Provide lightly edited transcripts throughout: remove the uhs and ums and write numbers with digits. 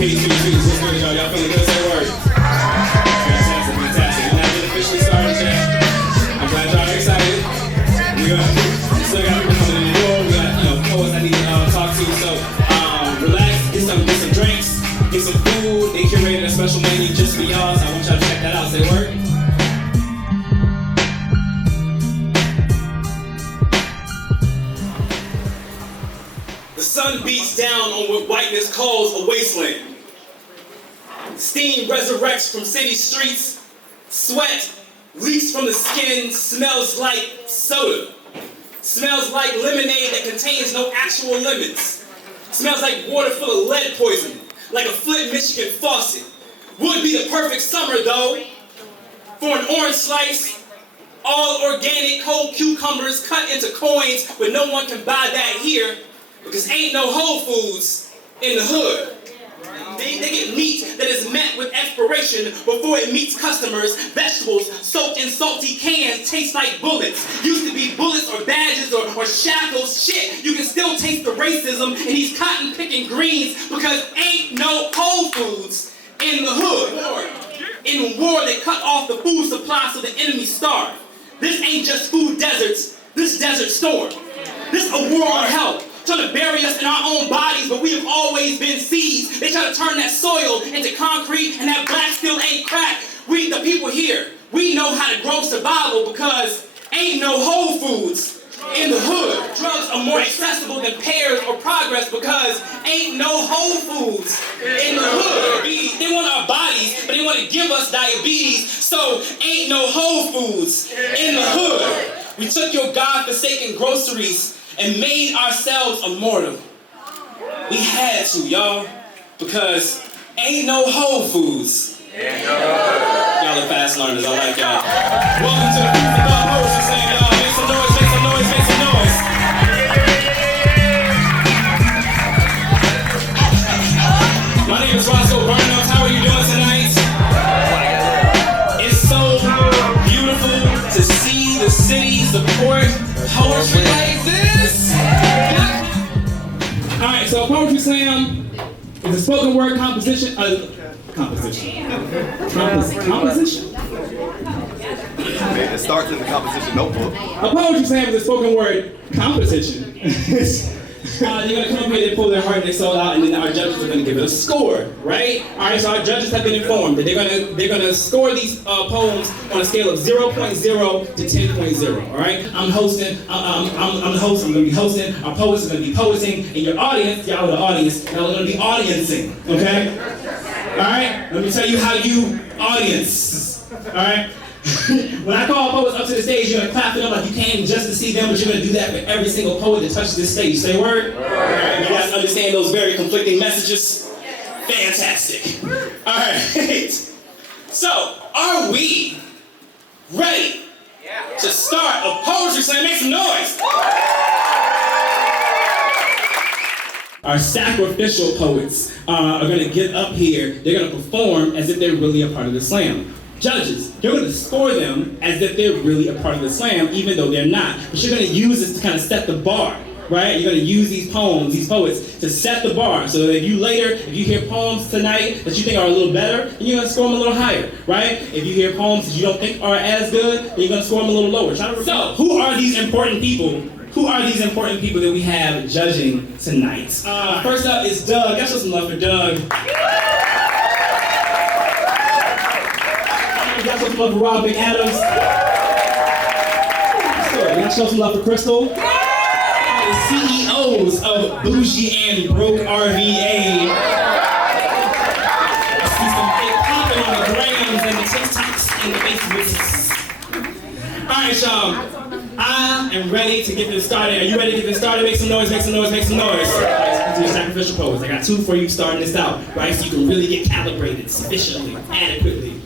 Peace. What's good, y'all? Y'all feeling good? Say word. Fantastic. We're not yet officially started yet. I'm glad y'all are excited. We still got people coming in the door. We got, poets I need to talk to. So, relax, get some drinks, get some food. They curated a special menu just for y'all, so I want y'all to check that out. Say word. The sun beats down on what whiteness calls a wasteland. Steam resurrects from city streets. Sweat leaks from the skin, smells like soda. Smells like lemonade that contains no actual lemons. Smells like water full of lead poison, like a Flint, Michigan faucet. Would be the perfect summer though, for an orange slice, all organic whole cucumbers cut into coins, but no one can buy that here. Because ain't no Whole Foods in the hood. They get meat that is met with expiration before it meets customers. Vegetables soaked in salty cans taste like bullets. Used to be bullets or badges or shackles. Shit, you can still taste the racism in these cotton picking greens because ain't no Whole Foods in the hood. In war, they cut off the food supply so the enemy starve. This ain't just food deserts, this desert storm. This a war on health. Trying to bury us in our own bodies, but we have always been seeds. They try to turn that soil into concrete, and that black still ain't crack. We, the people here, we know how to grow survival because ain't no Whole Foods in the hood. Drugs are more accessible than pears or progress because ain't no Whole Foods in the hood. They want our bodies, but they want to give us diabetes, so ain't no Whole Foods in the hood. We took your God-forsaken groceries and made ourselves immortal. We had to, y'all, because ain't no Whole Foods. Y'all are fast learners, I like y'all. Welcome to the Food for Thought Poetry Slam, y'all. Make some noise, make some noise, make some noise. My name is Roscoe Burnham. How are you doing tonight? It's so beautiful to see the city support poetry like this. Alright, so Poetry Slam is a spoken word composition. Composition? It starts in the composition notebook. A Poetry Slam is a spoken word competition. They're going to come up here, they pull their heart and their soul out, and then our judges are going to give it a score, right? All right, so our judges have been informed that they're going to score these poems on a scale of 0.0 to 10.0, all right? I'm hosting, I'm the host, I'm going to be hosting, our poets are going to be poeting, and your audience, y'all are the audience, y'all are going to be audiencing, okay? All right, let me tell you how you audience, all right? When I call poets up to the stage, you're going to clap for them like you came just to see them, but you're going to do that for every single poet that touches this stage. Say word? Alright, you guys understand those very conflicting messages? Fantastic. Alright. So, are we ready to start a poetry slam? Make some noise. Our sacrificial poets are going to get up here. They're going to perform as if they're really a part of the slam. Judges, you're going to score them as if they're really a part of the slam, even though they're not. But you're going to use this to kind of set the bar, right? You're going to use these poems, these poets, to set the bar. So that if you hear poems tonight that you think are a little better, then you're going to score them a little higher, right? If you hear poems that you don't think are as good, then you're going to score them a little lower. So, who are these important people? Who are these important people that we have judging tonight? First up is Doug. Let's show some love for Doug. Y'all show some love for Rob McAdams. Y'all show some love for Crystal. The CEOs of Bougie and Broke RVA. I see some big popping on the grams and the TikToks and the Facebooks. Alright, y'all. I am ready to get this started. Are you ready to get this started? Make some noise, make some noise, make some noise. Let's do sacrificial poets. I got two for you starting this out, right? So you can really get calibrated sufficiently, adequately.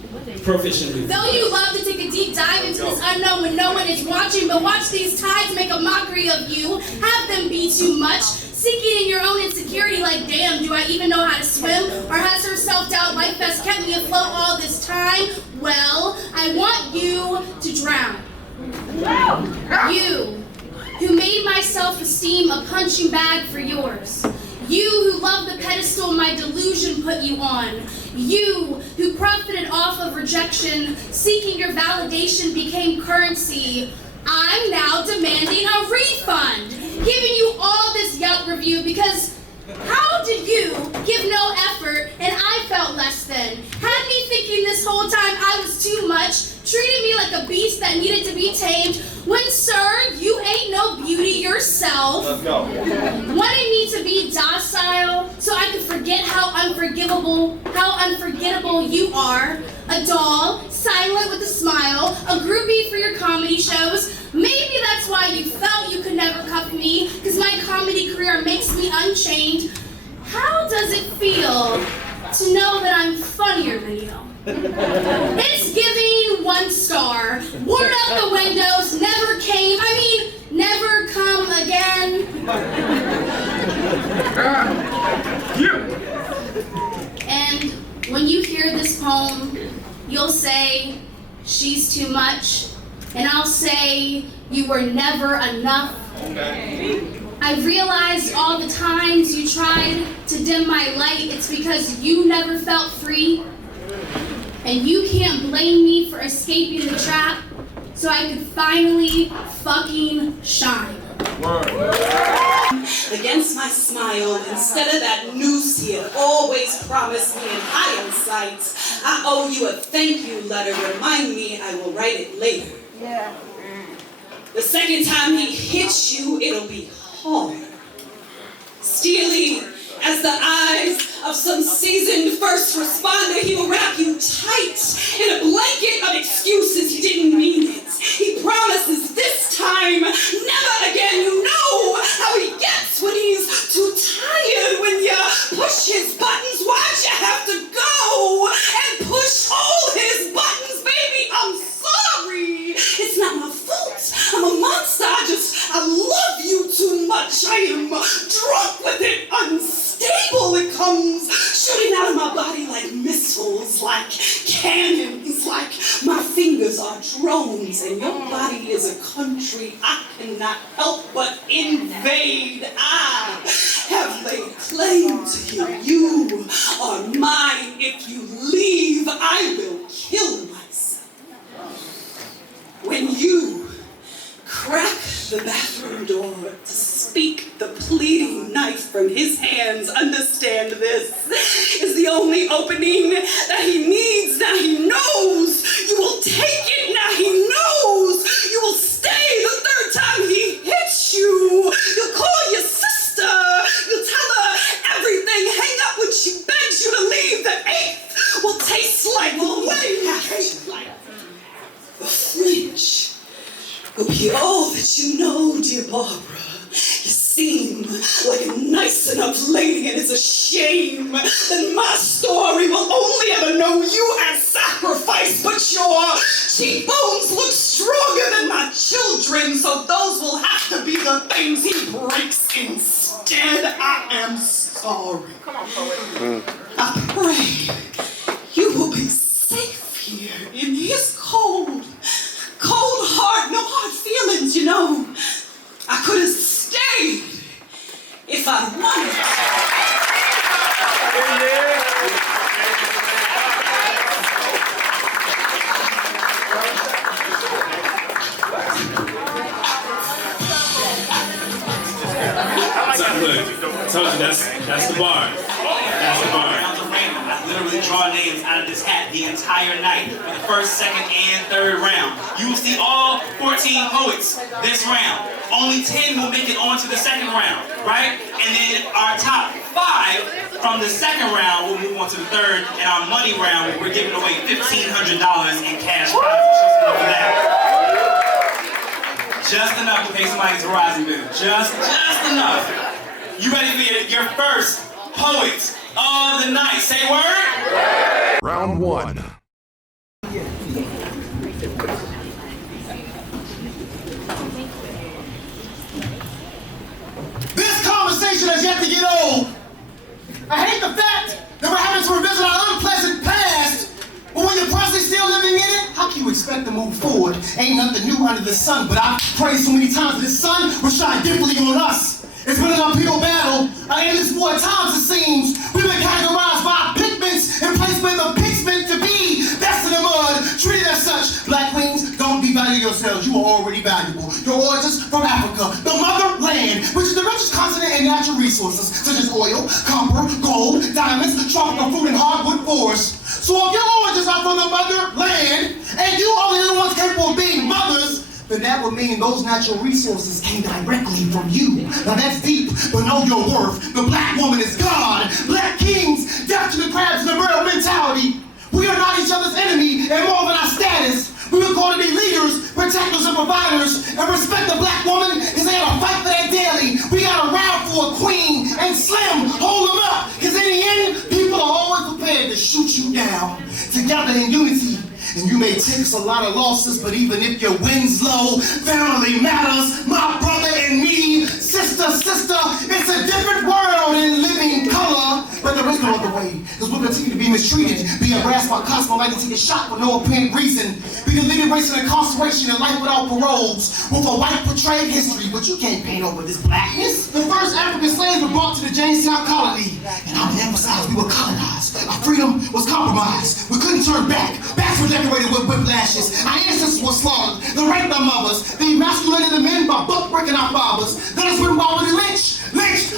Proficiently. Though you love to take a deep dive into this unknown when no one is watching, but watch these tides make a mockery of you, have them be too much, sinking in your own insecurity like, damn, do I even know how to swim? Or has her self-doubt life has kept me afloat all this time? Well, I want you to drown. You, who made my self-esteem a punching bag for yours. You who love the pedestal my delusion put you on. You who profited off of rejection, seeking your validation became currency. I'm now demanding a refund, giving you all this Yelp review because how did you give no effort and I felt less than? Had me thinking this whole time I was too much, treated me like a beast that needed to be tamed, when sir, you ain't no beauty yourself. Let's go. Wanting me to be docile so I could forget how unforgettable you are. A doll, silent with a smile, a groupie for your comedy shows. Maybe that's why you felt you could never cuff me, because my comedy career makes me unchained. How does it feel to know that I'm funnier than you? It's giving 1 star. Word out the windows, never came. Never come again. And when you hear this poem, you'll say, she's too much. And I'll say, you were never enough. I've realized all the times you tried to dim my light, it's because you never felt free. And you can't blame me for escaping the trap so I could finally fucking shine. Against my smile, instead of that noose he had always promised me in hindsight, I owe you a thank you letter. Remind me I will write it later. Yeah. The second time he hits you, it'll be hard. Steely as the eyes of some seasoned first responder, he will wrap you tight in a blanket of excuses. He didn't mean it. He promises this time, never again. You know how he gets when he's too tired. When you push his buttons, why'd you have to go and push all his buttons? Baby, I'm sorry. It's not my fault. I'm a monster. I love you too much. I am drunk with it, unstable. It comes shooting out of my body like missiles, like cannons, like my fingers are drones, and your body is a country I cannot help but invade. I have laid claim to you. You are mine. If you leave, I will kill myself. When you crack the bathroom door to speak the pleading knife from his hands, understand this is the only opening that he needs. Now he knows you will take it. Now he knows you will stay. The third time he hits you, you'll call your sister. You'll tell her everything. Hang up when she begs you to leave. The eighth will taste like the flinch will be all that you know, dear Barbara. You seem like a nice enough lady, and it's a shame that my story will only ever know you as sacrifice, but your cheekbones look stronger than my children, so those will have to be the things he breaks instead. I am sorry. Come on, poet. I pray you will be safe here in his cold heart, no hard feelings, you know. I could have stayed if I wanted. Look, I told you that's the bar. That's the bar. I literally draw names out of this hat the entire night for the first, second, and third round. You will see all 14 poets this round. Only 10 will make it on to the second round, right? And then our top 5 from the second round will move on to the third, and our money round, we're giving away $1,500 in cash prizes. Just enough to pay somebody's Verizon bill. Just enough. You ready for your first poet of the night? Say word. Round 1. This conversation has yet to get old. I hate the fact that we're having to revisit our unpleasant past, but when you're possibly still living in it, how can you expect to move forward? Ain't nothing new under the sun, but I've prayed so many times that the sun will shine differently on us. It's It's been an uphill battle, an endless war at times it seems. We've been categorized by pigments and placed where the pig's meant to be. That's in the mud, treated as such. Black queens, don't devalue yourselves. You are already valuable. Your origins from Africa, the motherland, which is the richest continent in natural resources, such as oil, copper, gold, diamonds, tropical fruit, and hardwood forests. So if your origins are from the motherland, and you are the only ones capable of being mothers, then that would mean those natural resources came directly from you. Now that's deep, but know your worth. The black woman is God. Black kings, death to the crabs and the bird mentality. We are not each other's enemy, and more than our status. We were called to be leaders, protectors, and providers, and respect the black woman because they gotta fight for that daily. We gotta ride for a queen, and Slim, hold them up, because in the end, people are always prepared to shoot you down. Together in unity. And you may take a lot of losses, but even if your win's low, family matters. My brother and me, sister, it's a different world in living color. But there is no other way, because we'll continue to be mistreated, be harassed by Cosmo, like to take a shot for no apparent reason. Be deleted, race and incarceration and life without paroles. With a white portrayed history, but you can't paint over this blackness. The first African slaves were brought to the Jamestown colony. And I would emphasize we were colonized. Our freedom was compromised. We couldn't turn back. Backs were decorated with whiplashes. Our ancestors were slaughtered. They raped our mothers. They emasculated the men by buck breaking our fathers. Then it's when Robert lynched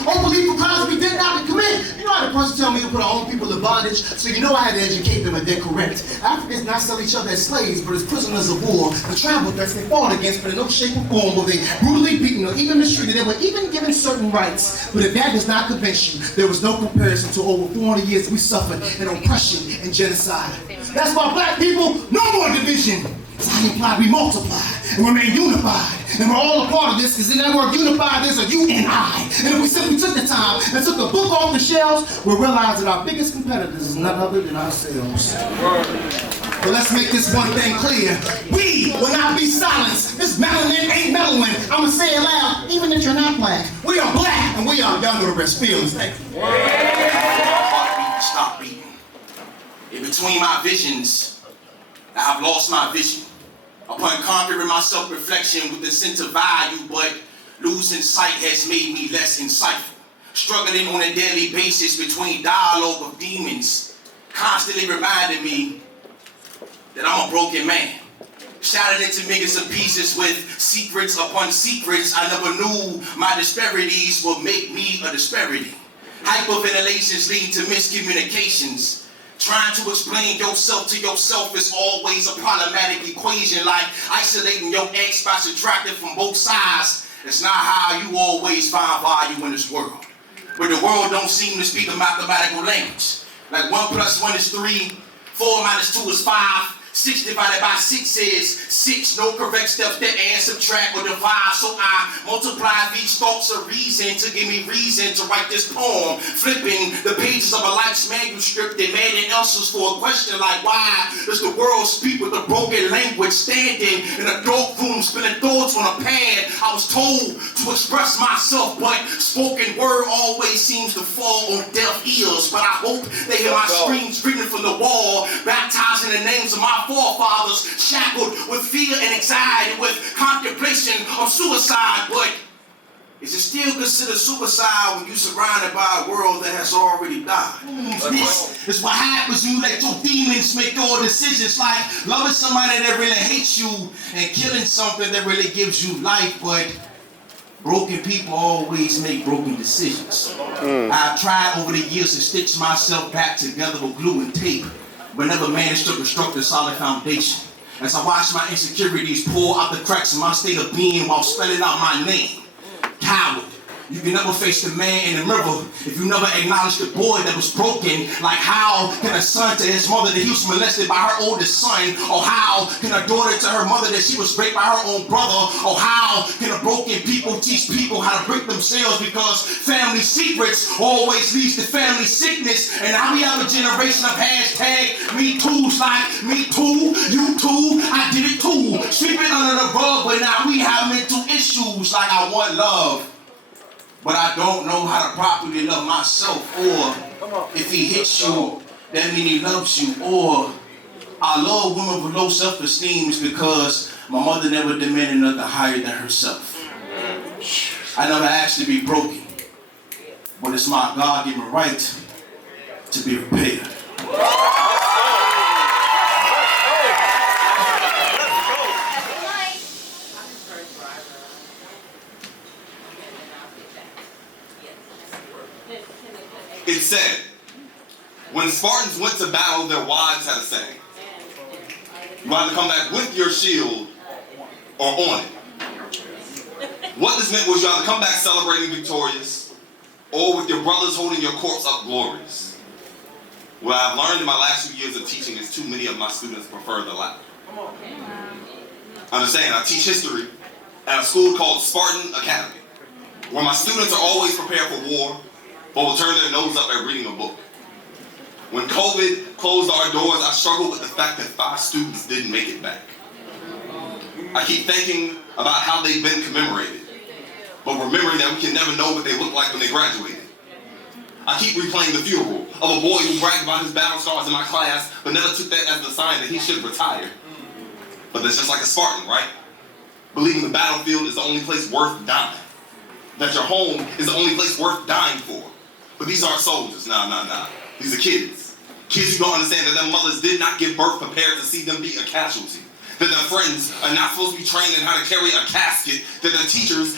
openly for crimes we did not commit. You know how the person tell me to put our own people in bondage? So you know I had to educate them, and they're correct. Africans not sell each other as slaves, but as prisoners of war. The tribal threats they fought against, but in no shape or form were they brutally beaten or even mistreated. They were even given certain rights. But if that does not convince you, there was no comparison to over 400 years we suffered in oppression and genocide. That's why black people, no more division. So I imply we multiply and remain unified. And we're all a part of this, because in that word unified, there's a you and I. And if we simply took the time and took the book off the shelves, we'll realize that our biggest competitors is none other than ourselves. But let's make this one thing clear. We will not be silenced. This melanin ain't mellowing. I'm going to say it loud, even if you're not black. We are black, and we are younger rest feelings. Thank you. Stop beating. In between my visions, I have lost my vision. Upon conquering my self-reflection with the sense of value, but losing sight has made me less insightful. Struggling on a daily basis between dialogue of demons, constantly reminding me that I'm a broken man. Shattered into millions of pieces with secrets upon secrets. I never knew my disparities would make me a disparity. Hyperventilations lead to miscommunications. Trying to explain yourself to yourself is always a problematic equation, like isolating your ex by subtracting from both sides. It's not how you always find value in this world. But the world don't seem to speak a mathematical language. Like 1 + 1 is 3, 4 - 2 is 5, 6 divided by 6 is 6. No correct steps that add, subtract, or divide. So I multiply these thoughts of reason to give me reason to write this poem. Flipping the pages of a life's manuscript, demanding answers for a question like, why does the world speak with a broken language? Standing in a dark room, spinning thoughts on a pad. I was told to express myself, but spoken word always seems to fall on deaf ears. But I hope they hear my screams screaming from the wall, baptizing the names of my forefathers, shackled with fear and anxiety, with contemplation of suicide. But is it still considered suicide when you're surrounded by a world that has already died? This is what happens when you let your demons make your decisions, like loving somebody that really hates you and killing something that really gives you life. But broken people always make broken decisions. I've tried over the years to stitch myself back together with glue and tape, but never managed to construct a solid foundation. As I watch my insecurities pour out the cracks in my state of being while spelling out my name. Coward. You can never face the man in the mirror if you never acknowledge the boy that was broken. Like, how can a son to his mother that he was molested by her oldest son? Or how can a daughter to her mother that she was raped by her own brother? Or how can a broken people teach people how to break themselves? Because family secrets always leads to family sickness. And now we have a generation of hashtag Me Too's, like me too, you too, I did it too. Sweep it under the rug, but now we have mental issues like I want love, but I don't know how to properly love myself. Or if he hits you, that means he loves you. Or I love women with low self-esteem is because my mother never demanded nothing higher than herself. I never asked to be broken. but it's my God-given right to be prepared. It said, when Spartans went to battle, their wives had a saying. You either come back with your shield or on it. What this meant was you either come back celebrating victorious or with your brothers holding your corpse up glorious. What I've learned in my last few years of teaching is too many of my students prefer the latter. Understand, I teach history at a school called Spartan Academy, where my students are always prepared for war, but will turn their nose up at reading a book. When COVID closed our doors, I struggled with the fact that 5 students didn't make it back. I keep thinking about how they've been commemorated, but remembering that we can never know what they look like when they graduated. I keep replaying the funeral of a boy who bragged about his battle scars in my class, but never took that as the sign that he should retire. But that's just like a Spartan, right? Believing the battlefield is the only place worth dying. That your home is the only place worth dying for. But these aren't soldiers, nah. These are kids. Kids who don't understand that their mothers did not give birth prepared to see them be a casualty. That their friends are not supposed to be trained in how to carry a casket. That their teachers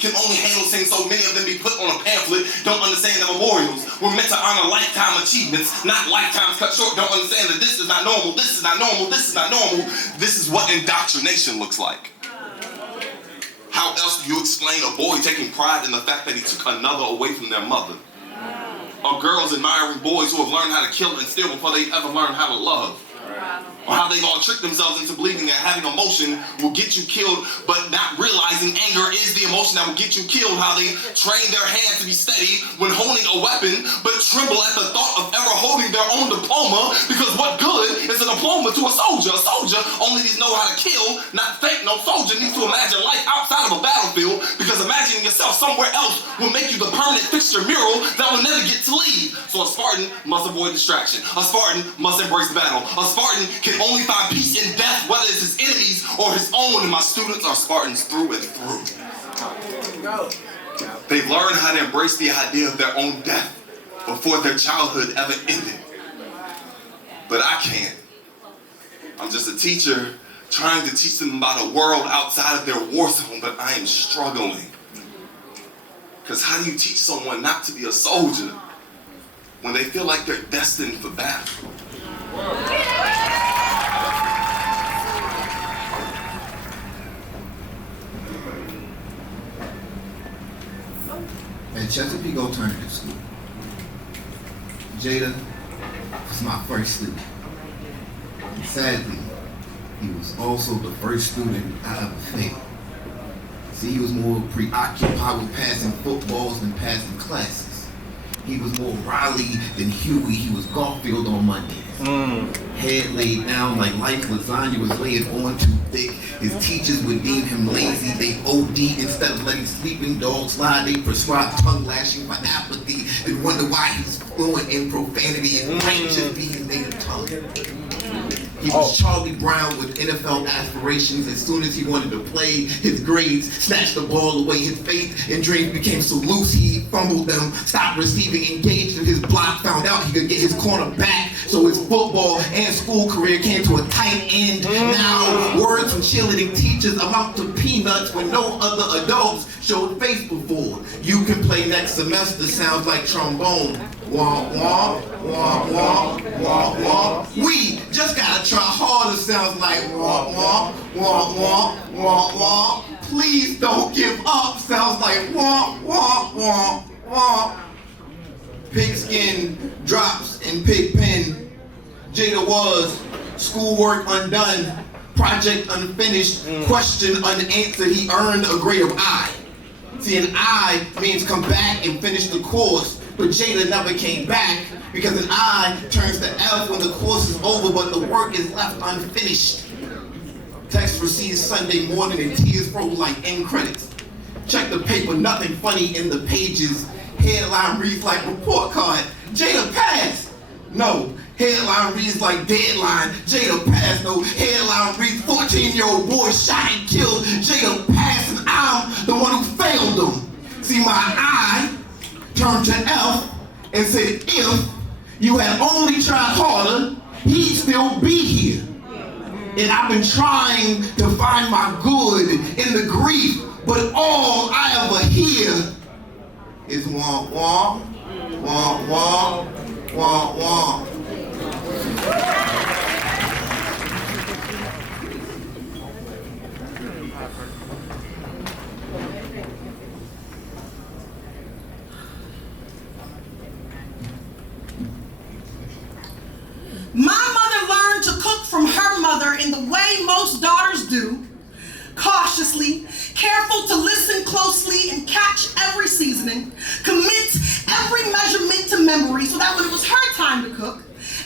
can only handle seeing so many of them be put on a pamphlet. Don't understand that memorials were meant to honor lifetime achievements, not lifetimes cut short. Don't understand that this is not normal, this is not normal, this is not normal. This is what indoctrination looks like. How else do you explain a boy taking pride in the fact that he took another away from their mother? Or girls admiring boys who have learned how to kill and steal before they ever learned how to love? Or how they've all tricked themselves into believing that having emotion will get you killed, but not realizing anger is the emotion that will get you killed. How they train their hand to be steady when holding a weapon, but tremble at the thought of ever holding their own diploma, because what good is a diploma to a soldier? A soldier only needs to know how to kill, not think. No soldier needs to imagine life outside of a battlefield, because imagining yourself somewhere else will make you the permanent fixture mural that will never get to leave. So a Spartan must avoid distraction. A Spartan must embrace battle. A Spartan can only find peace in death, whether it's his enemies or his own. And my students are Spartans through and through. They've learned how to embrace the idea of their own death before their childhood ever ended. But I can't. I'm just a teacher trying to teach them about a world outside of their war zone, but I am struggling. Because how do you teach someone not to be a soldier when they feel like they're destined for battle? At Chesapeake Alternative School, Jada was my first student. And sadly, he was also the first student I ever failed. See, he was more preoccupied with passing footballs than passing classes. He was more Riley than Huey. He was Garfield on Mondays. Head laid down like life lasagna was laid on too thick. His teachers would deem him lazy. They OD instead of letting sleeping dogs lie. They prescribed tongue lashing for apathy. Then wonder why he's fluent in profanity. It might just be his native tongue. He was Charlie Brown with NFL aspirations. As soon as he wanted to play, his grades snatched the ball away. His faith and dreams became so loose, he fumbled them, stopped receiving, engaged in his block, found out he could get his corner back. So his football and school career came to a tight end. Now, words from cheerleading teachers amount to peanuts when no other adults showed face before. You can play next semester, sounds like trombone. Wah, wah, wah, wah, wah, wah. We just gotta try harder, sounds like wah, wah, wah, wah, wah, wah. Please don't give up, sounds like wah, wah, wah, wah. Pigskin drops in pig pen. Jada was schoolwork undone, project unfinished, question unanswered. He earned a grade of I. See, an I means come back and finish the course, but Jada never came back because an I turns to F when the course is over, but the work is left unfinished. Text received Sunday morning and tears froze like end credits. Check the paper, nothing funny in the pages. Headline reads like report card, Jada passed. No, headline reads like deadline, Jada passed. No, headline reads 14-year-old boy shot and killed, Jada passed, and I'm the one who failed him. See, my I turned to F and said, if you had only tried harder, he'd still be here. And I've been trying to find my good in the grief, but all I ever hear is womp womp, womp womp, womp womp. My mother learned to cook from her mother in the way most daughters do, cautiously, careful to listen closely and catch every seasoning, commit every measurement to memory so that when it was her time to cook,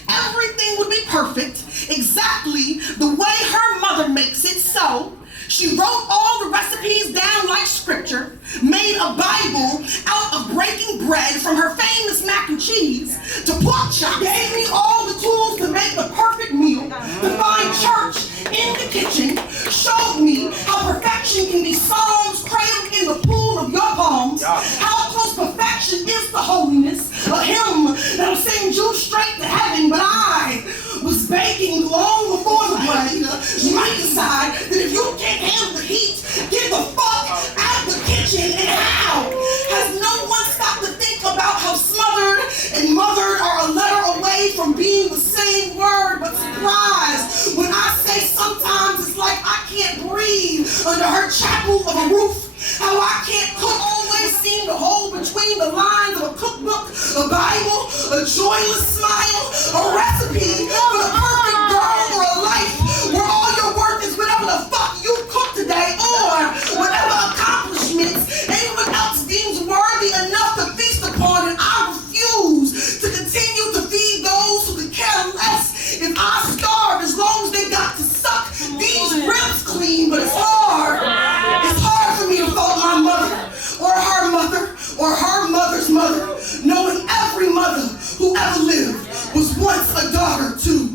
everything would be perfect, exactly the way her mother makes it. So she wrote all the recipes down like scripture, made a Bible out of breaking bread from her famous mac and cheese to pork chop, gave me all the tools to make the perfect meal, defined church in the kitchen, showed me how perfection can be Psalms cradled in the pool of your palms, how close perfection is to holiness, a hymn that'll send you straight to heaven. But I was baking long before the bread. You might decide that if you can't handle the heat, get the fuck out of the kitchen. And how has no one stopped to think about how smothered and mothered are a letter away from being the same word? But surprise, when I say sometimes it's like I can't breathe under her chapel of a roof, how I can't cook always seem to hold between the lines of a cookbook, a Bible, a joyless smile, a recipe for the perfect girl, or a life where all your work is whatever the fuck you cook today, or whatever accomplishments anyone else deems worthy enough to feast upon. And I refuse to continue to feed those who could care less if I starve, as long as they got to suck these ribs clean. But it's hard. It's hard for me to fault my mother, or her mother, or her mother's mother, knowing every mother who ever lived was once a daughter too.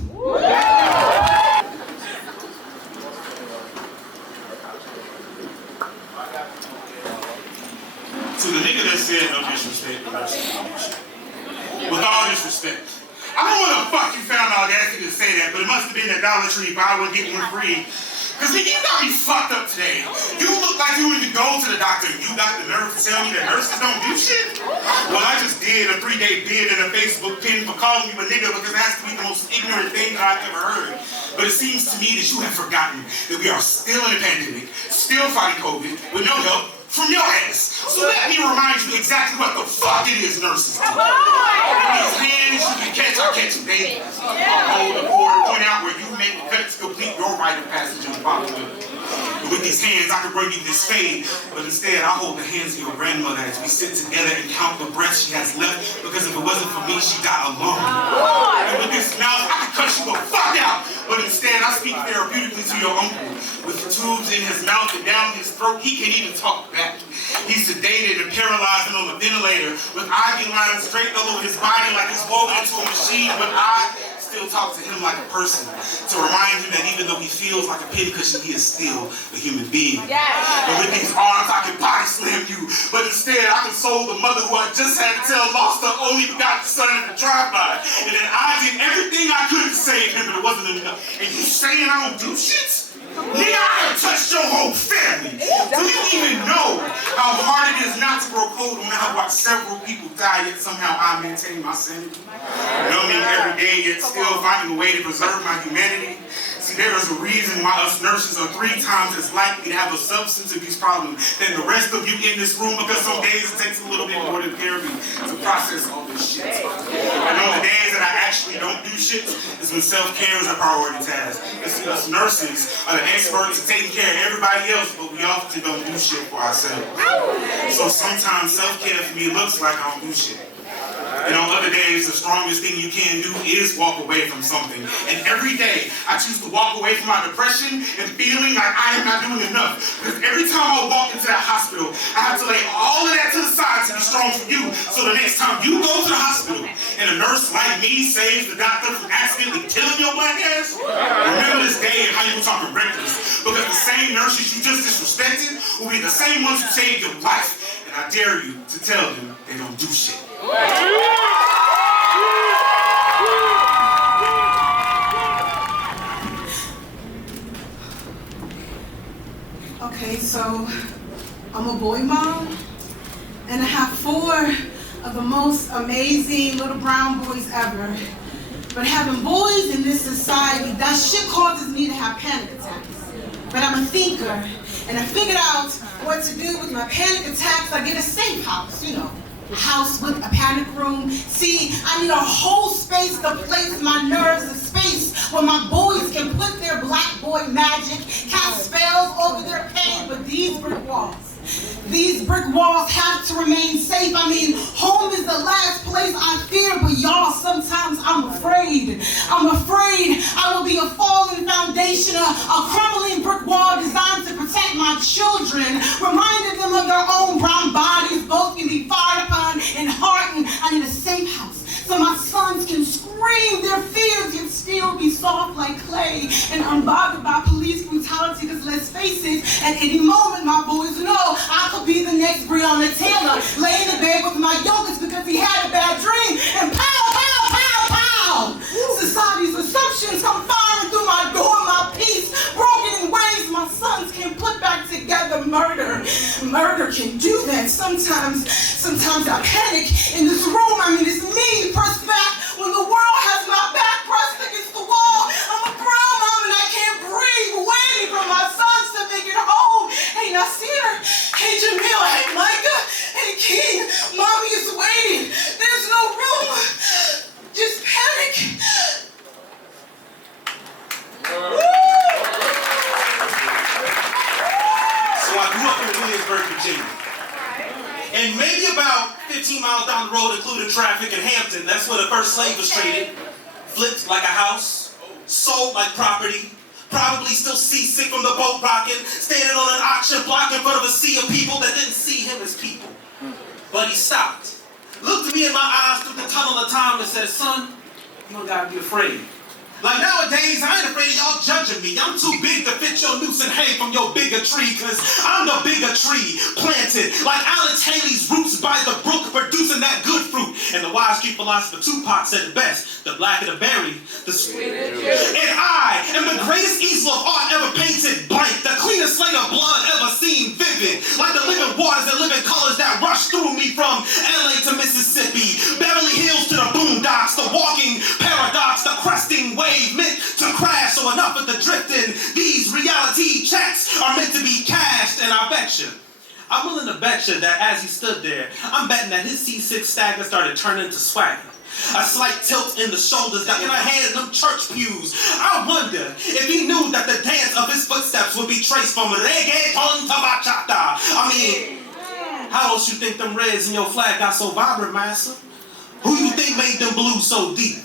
To the nigga that said no disrespect, no disrespect. With all disrespect, I don't know what the fuck you found the audacity to say that, but it must have been at Dollar Tree, buy one, get one free. Cause nigga, you got me fucked up today. You look like you wouldn't go to the doctor. You got the nerve to tell me that nurses don't do shit? Well, I just did a 3-day bid in a Facebook pin for calling you a nigga because it has to be the most ignorant thing that I've ever heard. But it seems to me that you have forgotten that we are still in a pandemic, still fighting COVID, with no help from your ass. So let me remind you exactly what the fuck it is nurses do. These hands you can catch, I catch them, baby. I'll hold the cord, point out where you made the cut to complete your rite of passage in the bottom of it. And with these hands, I can bring you this fade, but instead I hold the hands of your grandmother as we sit together and count the breaths she has left, because if it wasn't for me, she'd die alone. And with this mouth, I can cut you the fuck out, but instead I speak therapeutically to your uncle. With tubes in his mouth and down his throat, he can't even talk back. He's sedated and paralyzed and on a ventilator with IV lines straight over his body like it's woven into a machine, but I still talk to him like a person to remind him that even though he feels like a pincushion, he is still a human being. And with these arms, I can body slam you, but instead I console the mother who I just had to tell lost her only begotten son in the drive-by. And then I did everything I could to save him, but it wasn't enough. And you saying I don't do shit? Nigga, I have touched your whole family. Do you even know how hard it is not to grow cold when I have watched several people die, yet somehow I maintain my sanity? Numbing every day, yet still finding a way to preserve my humanity? See, there is a reason why us nurses are 3 times as likely to have a substance abuse problem than the rest of you in this room, because some days it takes a little bit more than therapy to process all this shit. And on the days that I actually don't do shit is when self-care is a priority task. And see, us nurses are the experts at taking care of everybody else, but we often don't do shit for ourselves. So sometimes self-care for me looks like I don't do shit. And on other days, the strongest thing you can do is walk away from something. And every day, I choose to walk away from my depression and feeling like I am not doing enough. Because every time I walk into that hospital, I have to lay all of that to the side to be strong for you. So the next time you go to the hospital and a nurse like me saves the doctor from accidentally killing your black ass, remember this day and how you were talking reckless. Because the same nurses you just disrespected will be the same ones who saved your life. And I dare you to tell them they don't do shit. Okay, so I'm a boy mom, and I have 4 of the most amazing little brown boys ever. But having boys in this society, that shit causes me to have panic attacks. But I'm a thinker, and I figured out what to do with my panic attacks. I get a safe house, you know. A house with a panic room. See, I need a whole space to place my nerves, a space where my boys can put their black boy magic, cast spells over their pain. But these brick walls have to remain safe. I mean, home is the last place I fear, but y'all, sometimes I'm afraid. I'm afraid I will be a falling foundation, a crumbling brick wall designed to protect my children, reminding them of their own brown bodies, both can be fired upon and hardened. I need a safe house so my sons can scream their fears yet still be soft like clay and unbothered by police brutality. Because let's face it, at any moment my boys know I could be the next Breonna Taylor, laying in bed with my youngest because he had a bad dream, and pow, pow, pow, pow! Society's assumptions come firing through my door, my peace broken in ways my sons can put back together. Murder can do that. Sometimes I panic in this room. I mean, it's me pressed back when the world has my back pressed against the wall. I'm a brown mom and I can't breathe, waiting for my sons to make it home. Hey Nasir, hey Jamil, hey Micah, hey King, mommy is waiting. There's no room. Just panic. So I grew up in Williamsburg, Virginia. And maybe about 15 miles down the road, including traffic in Hampton, that's where the first slave was traded. Flipped like a house, sold like property, probably still seasick from the boat rocking, standing on an auction block in front of a sea of people that didn't see him as people. But he stopped, looked me in my eyes through the tunnel of time and said, son, you don't gotta be afraid. Like nowadays, I ain't afraid of y'all judging me. I'm too big to fit your noose and hang from your bigger tree, cause I'm the bigger tree, planted like Alex Haley's roots by the brook, producing that good fruit. And the wise street philosopher Tupac said it best, the blacker the berry, the sweeter. And I am the greatest easel of art ever painted blank, the cleanest slate of blood ever seen vivid, like the living waters and living colors that rush through me from LA to Mississippi, Beverly Hills to the boondocks, the walking paradox, the cresting wave meant to crash. So enough of the drifting. These reality checks are meant to be cashed, and I bet you, I'm willing to bet you that as he stood there, I'm betting that his C6 stagger started turning to swagger. A slight tilt in the shoulders got in a hand in them church pews. I wonder if he knew that the dance of his footsteps would be traced from reggaeton to bachata. I mean, how else you think them reds in your flag got so vibrant, master? Who you think made them blues so deep?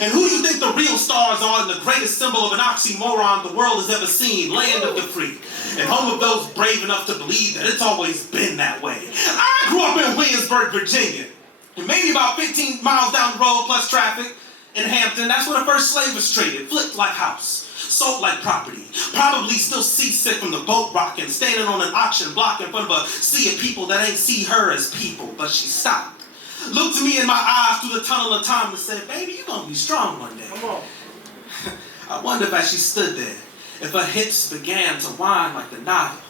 And who do you think the real stars are and the greatest symbol of an oxymoron the world has ever seen? Land of the free. And home of those brave enough to believe that it's always been that way. I grew up in Williamsburg, Virginia. And maybe about 15 miles down the road plus traffic in Hampton, that's where the first slave was traded. Flipped like house, sold like property. Probably still seasick from the boat rocking, standing on an auction block in front of a sea of people that ain't see her as people. But she stopped, looked me in my eyes through the tunnel of time and said, baby, you're gonna be strong one day. Come on. I wonder if as she stood there, if her hips began to whine like the Nile.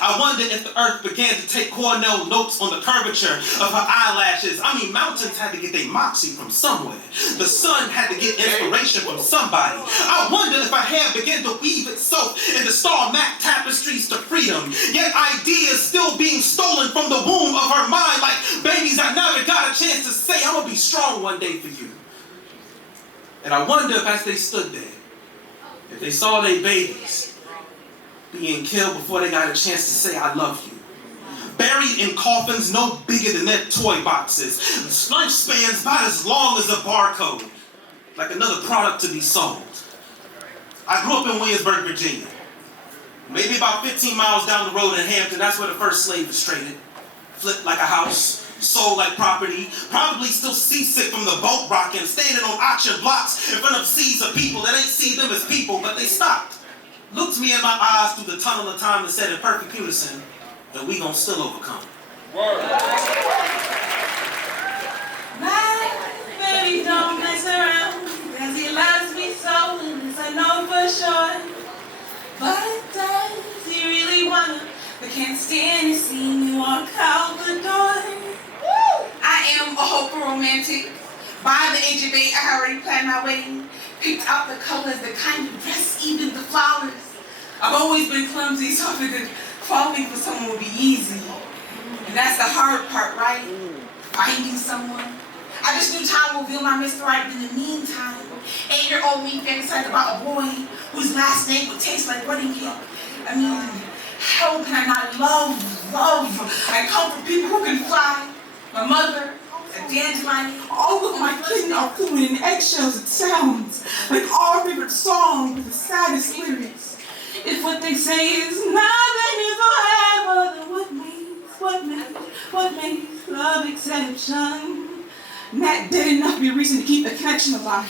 I wonder if the earth began to take Cornell notes on the curvature of her eyelashes. I mean, mountains had to get their moxie from somewhere. The sun had to get inspiration from somebody. I wonder if her hair began to weave itself into star-mapped tapestries to freedom. Yet ideas still being stolen from the womb of her mind like babies that never got a chance to say, I'm gonna be strong one day for you. And I wonder if as they stood there, if they saw their babies being killed before they got a chance to say, I love you. Buried in coffins no bigger than their toy boxes. Lifespans about as long as a barcode. Like another product to be sold. I grew up in Williamsburg, Virginia. Maybe about 15 miles down the road in Hampton, that's where the first slave was traded. Flipped like a house, sold like property, probably still seasick from the boat rocking, standing on auction blocks in front of seas of people that ain't see them as people, but they stopped, looked me in my eyes through the tunnel of time and said in perfect unison that we gonna still overcome. My baby don't mess around, cause he loves me so, and this I know for sure. But does he really wanna? But can't stand to see me walk out the door. I am a hopeful romantic. By the age of 8, I had already planned my wedding, picked out the colors, the kind of dress, even the flowers. I've always been clumsy, so I figured falling for someone would be easy. And that's the hard part, right? Finding someone. I just knew time would reveal my Mr. Right, but in the meantime, 8-year-old me fantasized about a boy whose last name would taste like wedding cake. I mean, how can I not love? I come from people who can fly. My mother, a dandelion. All of my kin are fluent in eggshells. It sounds like our favorite song with the saddest lyrics. If what they say is nothing is forever, then what makes love exception? And that did enough to be a reason to keep the connection alive.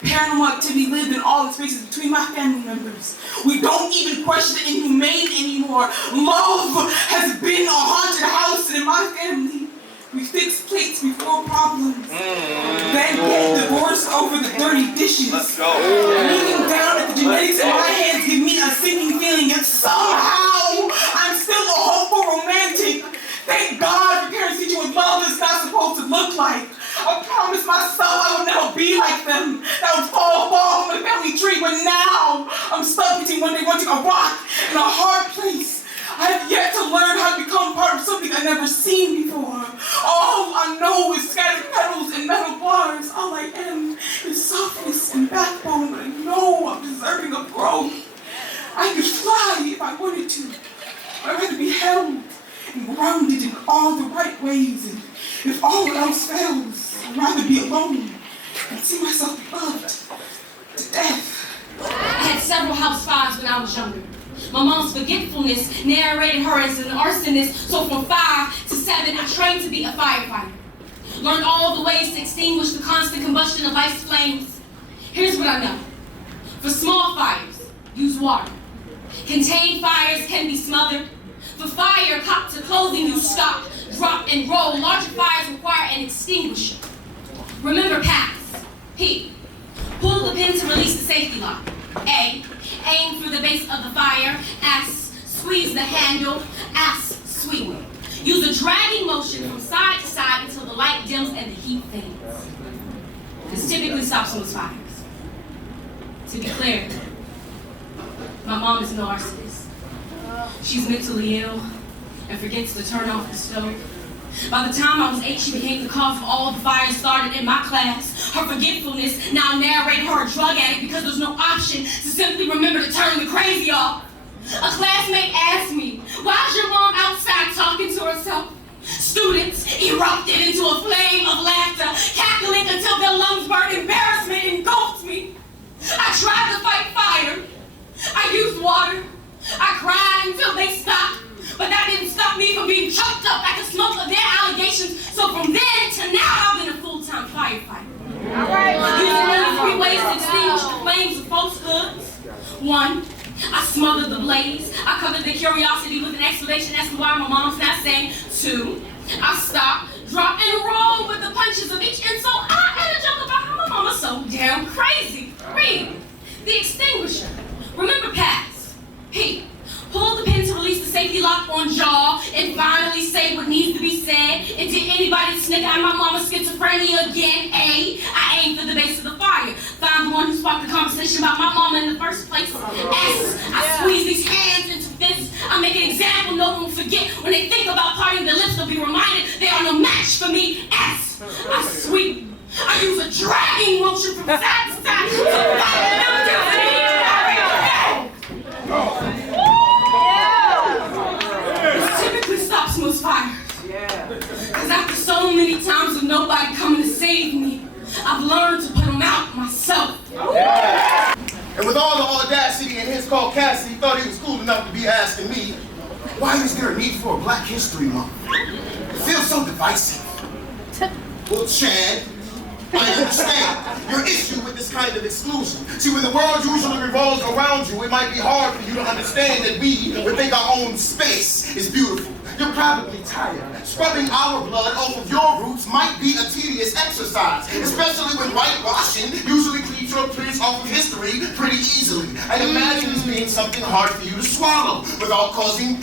Paranormal activity lived in all the spaces between my family members. We don't even question the inhumane anymore. Love has been a haunted house in my family. We fix plates before problems. Then get divorced over the dirty dishes. Let's go. Looking down at the genetics in my hands give me a sinking feeling, and somehow I'm still a hopeful romantic. Thank God your parents teach you what love is not supposed to look like. I promised myself I would never be like them. That would fall from the family tree, but now I'm stuck between one day wanting a rock and a hard place. I have yet to learn how to become part of something I've never seen before. All I know is scattered petals and metal bars. All I am is softness and backbone, but I know I'm deserving of growth. I could fly if I wanted to. I'd rather be held and grounded in all the right ways. And if all else fails, I'd rather be alone and see myself loved to death. I had several house fires when I was younger. My mom's forgetfulness narrated her as an arsonist, so from 5 to 7, I trained to be a firefighter. Learned all the ways to extinguish the constant combustion of life's flames. Here's what I know. For small fires, use water. Contained fires can be smothered. For fire, caught to clothing, you stop, drop, and roll. Larger fires require an extinguisher. Remember pass. P. Pull the pin to release the safety lock. A. Aim for the base of the fire. S. Squeeze the handle. S. Sweep. Use a dragging motion from side to side until the light dims and the heat fades. This typically stops most fires. To be clear, my mom is no arsonist. She's mentally ill and forgets to turn off the stove. By the time I was 8, she became the cause of all the fires started in my class. Her forgetfulness now narrated her a drug addict because there's no option to simply remember to turn the crazy off. A classmate asked me, "Why's your mom outside talking to herself?" Students erupted into a flame of laughter, cackling until their lungs burned. Embarrassment engulfed me. I tried to fight fire. I used water. I cried until they stopped. But that didn't stop me from being choked up at the smoke of their allegations. So from then to now, I've been a full-time firefighter. Using only 3 ways to extinguish the flames of falsehoods. 1, I smothered the blaze. I covered the curiosity with an explanation as to why my mom's not saying. 2, I stopped, dropped, and rolled with the punches of each insult. I had a joke about how my mama's so damn crazy. 3, the extinguisher. Remember pass. P. Pull the pin to release the safety lock on jaw and finally say what needs to be said. And did anybody snicker at my mama's schizophrenia again? A. I aim for the base of the fire. Find the one who sparked the conversation about my mama in the first place. S. I squeeze these hands into fists. I make an example no one will forget. When they think about parting their lips, they'll be reminded they are no match for me. S. I sweep. I use a dragging motion from side to side to fight them down to the heat. Stops most fires. Because after so many times with nobody coming to save me, I've learned to put them out myself. And with all the audacity in his caucasity, he thought he was cool enough to be asking me, why is there a need for a Black History Month? It feels so divisive. Well, Chad, I understand your issue with this kind of exclusion. See, when the world usually revolves around you, it might be hard for you to understand that we think our own space is beautiful. You're probably tired. Scrubbing our blood off of your roots might be a tedious exercise, especially when whitewashing usually cleans your prints off of history pretty easily. I imagine it's being something hard for you to swallow without causing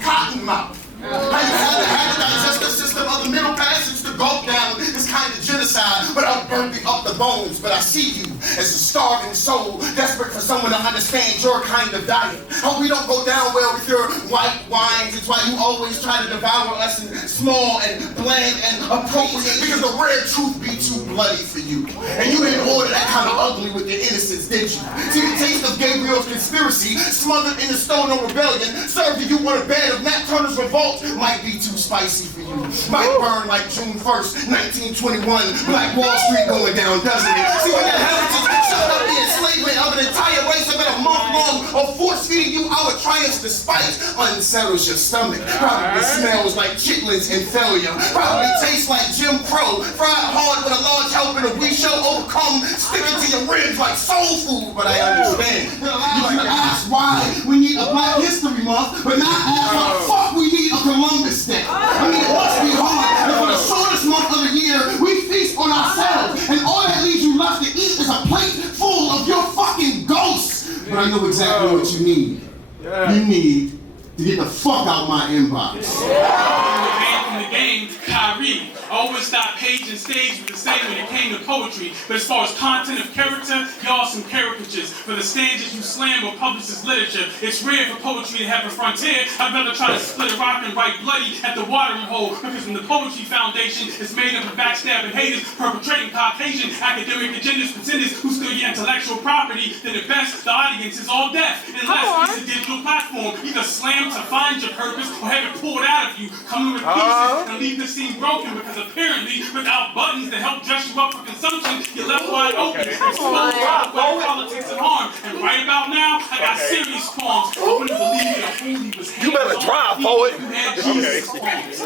cotton mouth. How you had the digestive system of the Middle Passage to gulp down this kind of genocide without burning up the bones. But I see you as a starving soul, desperate for someone to understand your kind of diet. How we don't go down well with your white wines. It's why you always try to devour us in small and bland and appropriate, because the rare truth be too bloody for you. And you didn't order that kind of ugly with your innocence, did you? See, the taste of Gabriel's conspiracy, smothered in the stone of rebellion, served to you on a bed of Nat Turner's revolt, might be too spicy for you. Might burn like June 1st, 1921, Black Wall Street going down, doesn't it? See, when your heritage showed up the enslavement of an entire race of a month long of force-feeding you our triumphs despite unsettles your stomach. Probably smells like chitlins and failure. Probably tastes like Jim Crow, fried hard with a large helping of we shall overcome, sticking to your ribs like soul food. But I understand. You can ask why we need a Black History Month, but not ask what the fuck we need a Columbus Day. I mean, it must be hard that for the shortest month of the year, we feast on ourselves, and all that leaves you left to eat is a plate full of your fucking ghosts. But I know exactly what you need. You need to get the fuck out my inbox. The man from the game, Kyrie. I always stop page and stage with the same when it came to poetry. But as far as content of character, y'all some caricatures. For the stanzas you slam or publish as literature, it's rare for poetry to have a frontier. I'd rather try to split a rock and write bloody at the watering hole, because when the Poetry Foundation is made up of backstabbing haters, perpetrating Caucasian academic agendas, pretenders who steal your intellectual property, then at best the audience is all deaf. Unless it's a digital platform, either slam to find your purpose or have it pulled out of you, coming with pieces and leave the scene broken, because apparently without buttons that help dress you up for consumption, you're left wide open, exposed to politics and harm. And right about now, I got serious qualms. I wouldn't believe that a holy was hands. You better drive, poet. You had Jesus qualms.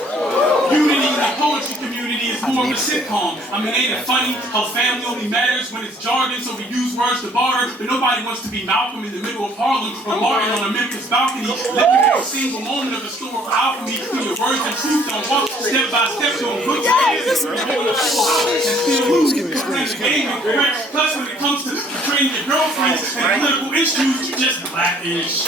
Unity in the poetry community is more of a sitcom. I mean, ain't it funny how family only matters when it's jargon, so we use words to barter, but nobody wants to be Malcolm in the middle of Harlem or Martin on a Memphis balcony, living through a single moment of historical alchemy when your words and truth don't walk step by step to a good Plus, when it comes to training your girlfriends and political issues, you just blackish.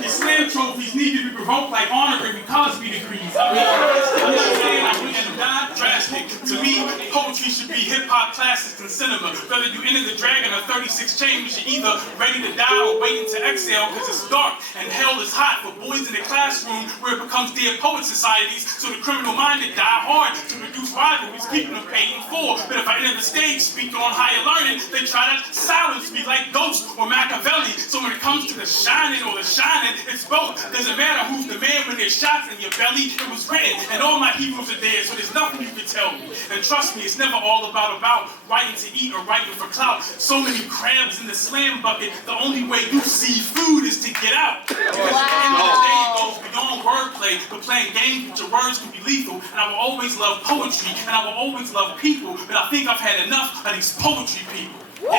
Your slam trophies need to be revoked like honorary Cosby degrees. I mean, I'm not saying I wouldn't die drastic. To me, poetry should be hip-hop classics and cinema. Whether you enter the dragon or 36 chambers, you're either ready to die or waiting to exhale, because it's dark and hell is hot for boys in the classroom where it becomes dear poet societies, so the criminal-minded die hard to reduce rivalries, keeping them paid in full. But if I enter the stage speaking on higher learning, they try to silence me like Ghost or Machiavelli. So when it comes to the shining or the shining, it's both. Doesn't matter who's the man when there's shots in your belly. It was written, and all my heroes are there, so there's nothing you can tell me. And trust me, it's never all about writing to eat or writing for clout. So many crabs in the slam bucket, the only way you see food is to get out. Because at the end of the day, it goes beyond wordplay, but playing games with your words can be lethal. And I will always love poetry, and I will always love people, but I think I've had enough of these poetry people. When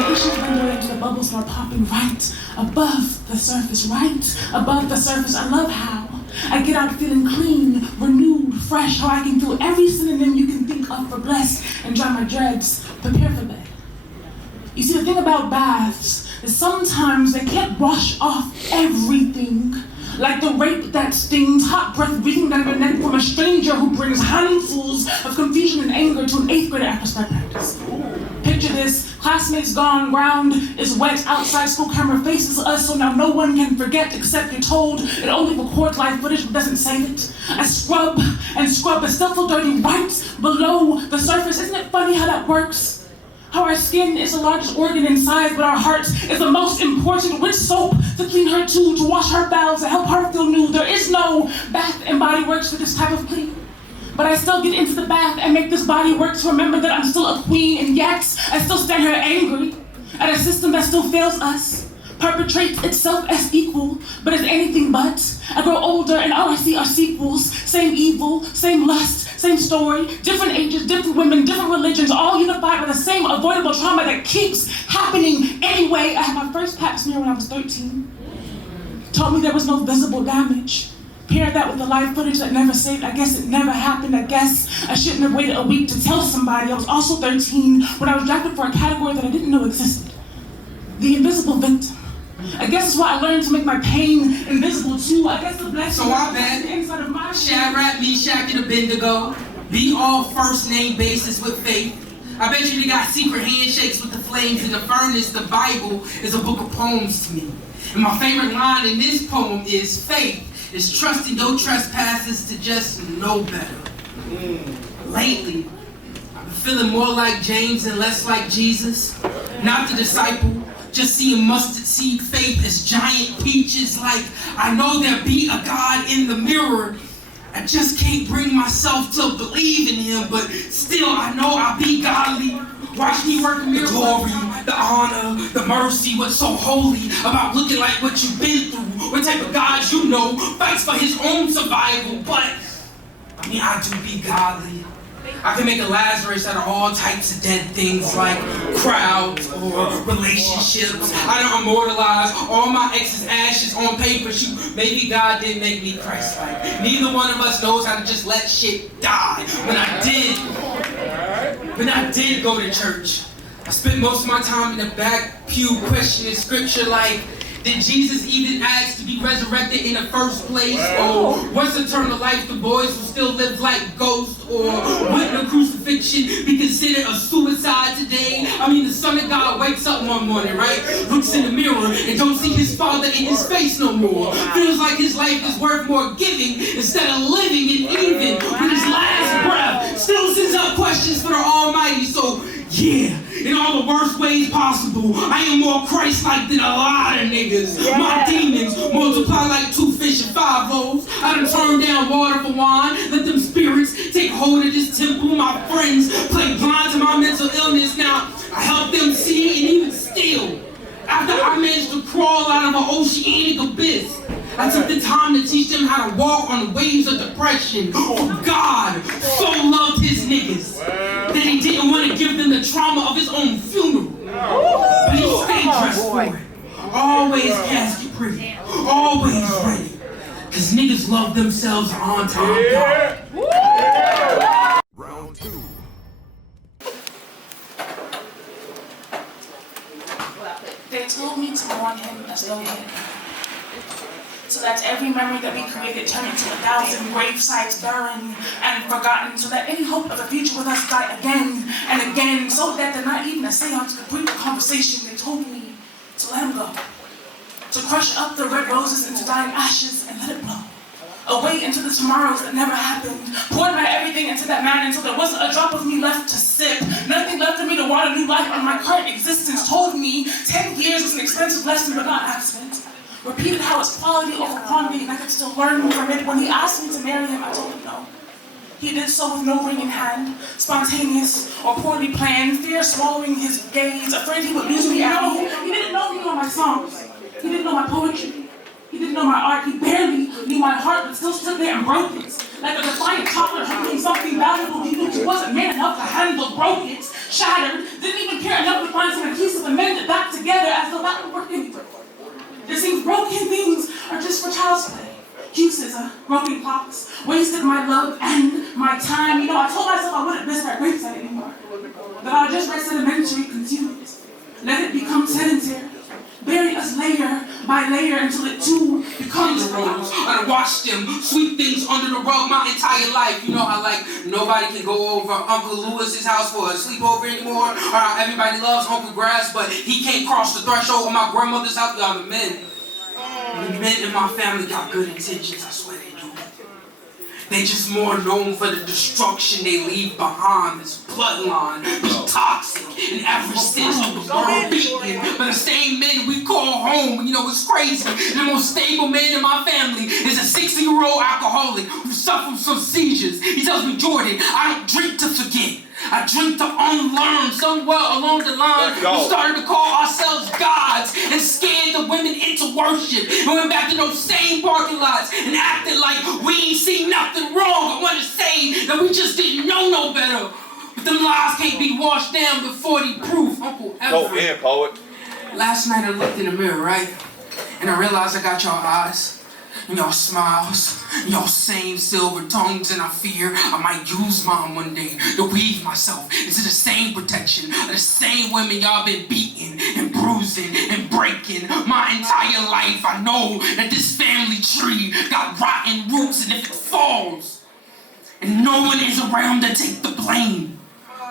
the issues render into the bubbles are popping right above the surface, right above the surface. I love how I get out feeling clean, renewed, fresh, how I can feel every synonym you can think of for blessed and dry my dreads, prepare for bed. You see, the thing about baths is sometimes they can't wash off everything. Like the rape that stings, hot breath breathing down your neck from a stranger who brings handfuls of confusion and anger to an 8th grader after sped practice. Picture this, classmates gone, ground is wet, outside school camera faces us, so now no one can forget except you're told it only records live footage but doesn't save it. I scrub and scrub, but still feel dirty right below the surface. Isn't it funny how that works? How our skin is the largest organ in size, but our heart is the most important. With soap to clean her too, to wash her bowels, to help her feel new. There is no Bath and Body Works for this type of clean. But I still get into the bath and make this body work to remember that I'm still a queen, and yes, I still stand here angry at a system that still fails us, perpetrates itself as equal, but is anything but. I grow older and all I see are sequels, same evil, same lust, same story, different ages, different women, different religions, all unified by the same avoidable trauma that keeps happening anyway. I had my first pap smear when I was 13. Told me there was no visible damage. Pair that with the live footage that never saved. I guess it never happened. I guess I shouldn't have waited a week to tell somebody. I was also 13 when I was drafted for a category that I didn't know existed. The invisible victim. I guess it's why I learned to make my pain invisible too. I guess the blessing So I is the inside of my Shadrach, Meshach, and Abednego. Be all first name basis with faith. I bet you they got secret handshakes with the flames in the furnace. The Bible is a book of poems to me. And my favorite line in this poem is faith is trusting your trespasses to just know better. Lately, I've been feeling more like James and less like Jesus. Not the disciple, just seeing mustard seed faith as giant peaches. Like, I know there be a God in the mirror. I just can't bring myself to believe in him, but still I know I'll be godly. Watch me work the glory, the honor, the mercy, what's so holy about looking like what you've been through. What type of God you know fights for his own survival, but I mean, I do be godly. I can make a Lazarus out of all types of dead things like crowds or relationships. I don't immortalize all my ex's ashes on paper. Shoot, maybe God didn't make me Christ-like. Neither one of us knows how to just let shit die. When I did go to church, I spent most of my time in the back pew questioning scripture like, did Jesus even ask to be resurrected in the first place? Or what's eternal life to boys who still live like ghosts? Or wouldn't a crucifixion be considered a suicide today? I mean, the Son of God wakes up one morning, right? Looks in the mirror and don't see his Father in his face no more. Feels like his life is worth more giving instead of living, and even with his last breath still sends up questions for the Almighty. So yeah, in all the worst ways possible, I am more Christ-like than a lot of niggas. My demons multiply like 2 fish and 5 loaves. I done turned down water for wine. Let them spirits take hold of this temple. My friends play blind to my mental illness. Now I help them see, and even still, after I managed to crawl out of an oceanic abyss, I took the time to teach them how to walk on the waves of depression. For God so loved his niggas that he didn't want to give them the trauma of his own funeral. But he stayed dressed for it. Always casket pretty. Always ready. Cause niggas love themselves on time. God. Round 2. They told me to mourn him as though he had died. So that every memory that we created turned into 1,000 grave sites barren and forgotten, so that any hope of a future with us died again and again, so that not even a seance could bring the conversation. They told me to let him go, to crush up the red roses into dying ashes and let it blow away into the tomorrows that never happened. Poured my everything into that man until there wasn't a drop of me left to sip. Nothing left for me to water new life on my current existence. Told me 10 years was an expensive lesson, but not accident. Repeated how it's quality over quantity, and I could still learn from it. When he asked me to marry him, I told him no. He did so with no ring in hand, spontaneous or poorly planned, fear swallowing his gaze, afraid he would lose me. No, he didn't know me or my songs. He didn't know my poetry. He didn't know my art. He barely knew my heart, but still stood there and broke it. Like a defiant toddler hurting something valuable he knew he wasn't man enough to handle, broke it, shattered, didn't even care enough to find some pieces and mend it back together as though that would work anyway. It seems broken things are just for child's play. Juices are broken clocks, wasted my love and my time. You know, I told myself I wouldn't miss my gravesite anymore. That I'll just let sedimentary consume it. Let it become sedentary. Bury us layer by layer until it too becomes rose. I done watched them sweep things under the rug my entire life. You know how like nobody can go over Uncle Lewis's house for a sleepover anymore, or how everybody loves Uncle Grass, but he can't cross the threshold of my grandmother's house. Y'all, the men in my family got good intentions. I swear they do. They just more known for the destruction they leave behind. This bloodline be toxic in every sense of the word beaten. But the same men we call home, you know, it's crazy. The most stable man in my family is a 60-year-old alcoholic who suffers from seizures. He tells me, Jordan, I don't drink to forget. I drink to unlearn. Somewhere along the line, we started to call ourselves gods and scared the women into worship. And went back to those same parking lots and acted like we ain't seen nothing wrong. I want to say that we just didn't know no better. But them lies can't be washed down with 40 proof, Uncle Everett. Go in, poet. Last night I looked in the mirror, right? And I realized I got y'all eyes, and y'all smiles, and y'all same silver tongues, and I fear I might use mine one day to weave myself into the same protection of the same women y'all been beating and bruising and breaking my entire life. I know that this family tree got rotten roots, and if it falls, and no one is around to take the blame,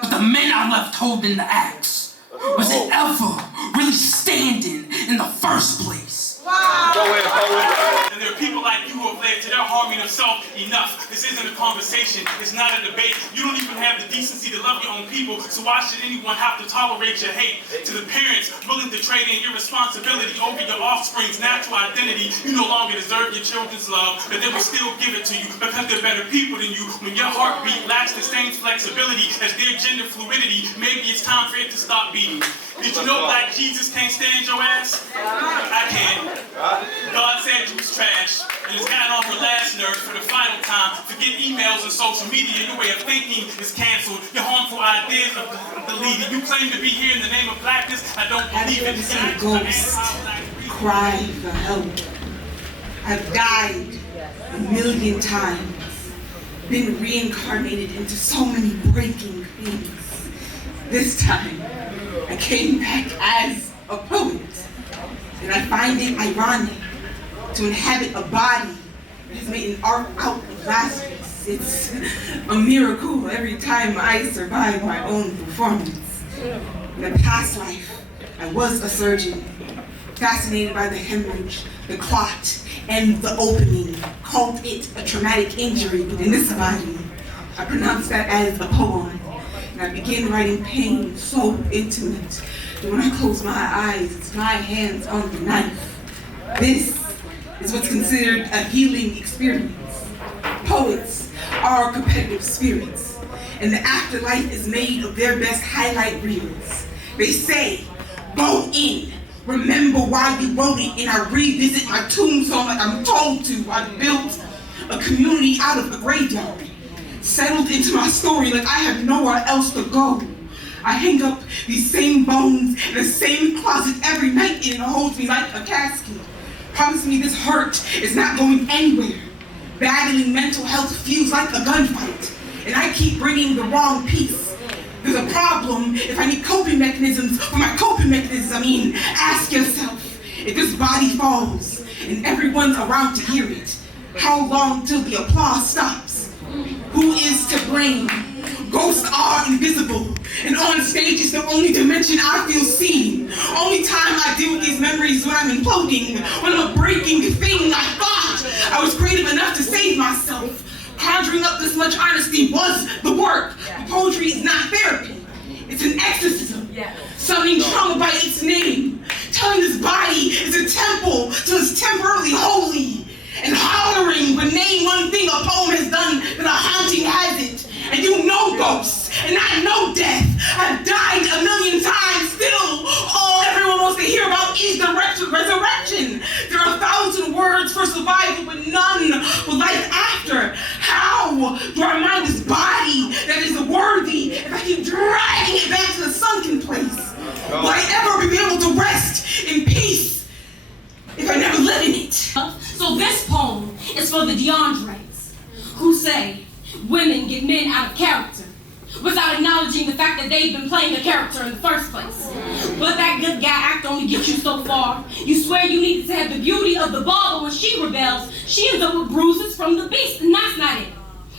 but the men I left holding the axe, was it ever really standing in the first place? Wow. Go ahead, poet. And there are people like you who have led to their harming of self enough. This isn't a conversation. It's not a debate. You don't even have the decency to love your own people, so why should anyone have to tolerate your hate? To the parents willing to trade in your responsibility over your offspring's natural identity, you no longer deserve your children's love, but they will still give it to you because they're better people than you. When your heartbeat lacks the same flexibility as their gender fluidity, maybe it's time for it to stop beating. Did you know Black Jesus can't stand your ass? I can. God said you was trash, and it's gotten off your last nerve for the final time. Forget emails and social media. Your way of thinking is canceled. Your harmful ideas are deleted. You claim to be here in the name of blackness. I don't believe it. Have you ever seen a ghost cry for help? I've died 1,000,000 times, been reincarnated into so many breaking things. This time, I came back as a poet, and I find it ironic to inhabit a body that has made an art out of Lazarus. It's a miracle every time I survive my own performance. In a past life, I was a surgeon, fascinated by the hemorrhage, the clot, and the opening. Called it a traumatic injury, but in this body, I pronounce that as a poem. And I begin writing pain so intimate that when I close my eyes, it's my hands on the knife. This is what's considered a healing experience. Poets are competitive spirits, and the afterlife is made of their best highlight reels. They say, go in, remember why you wrote it, and I revisit my tombstone like I'm told to. I built a community out of the graveyard, settled into my story like I have nowhere else to go. I hang up these same bones in the same closet every night, and it holds me like a casket. Promise me this hurt is not going anywhere. Battling mental health feels like a gunfight, and I keep bringing the wrong piece. There's a problem if I need coping mechanisms for my coping mechanisms. I mean, ask yourself, if this body falls and everyone's around to hear it, how long till the applause stops? Who is to blame? Ghosts are invisible, and on stage is the only dimension I feel seen. Only time I deal with these memories when I'm imploding, when I'm a breaking thing. I thought I was creative enough to save myself. Conjuring up this much honesty was the work. But poetry is not therapy. It's an exorcism. Summoning trauma by its name. Telling this body is a temple till it's temporarily holy. And hollering when name one thing a poem has done that a haunting hasn't. And you know ghosts, and I know death. I've died 1,000,000 times still. All everyone wants to hear about is the resurrection. There are 1,000 words for survival, but none for life after. How do I remind this body that is worthy if I keep dragging it back to the sunken place? Will I ever be able to rest in peace if I never live in it? So this poem is for the DeAndres, who say women get men out of character without acknowledging the fact that they've been playing a character in the first place. But that good guy act only gets you so far. You swear you needed to have the beauty of the ball, but when she rebels, she ends up with bruises from the beast, and that's not it.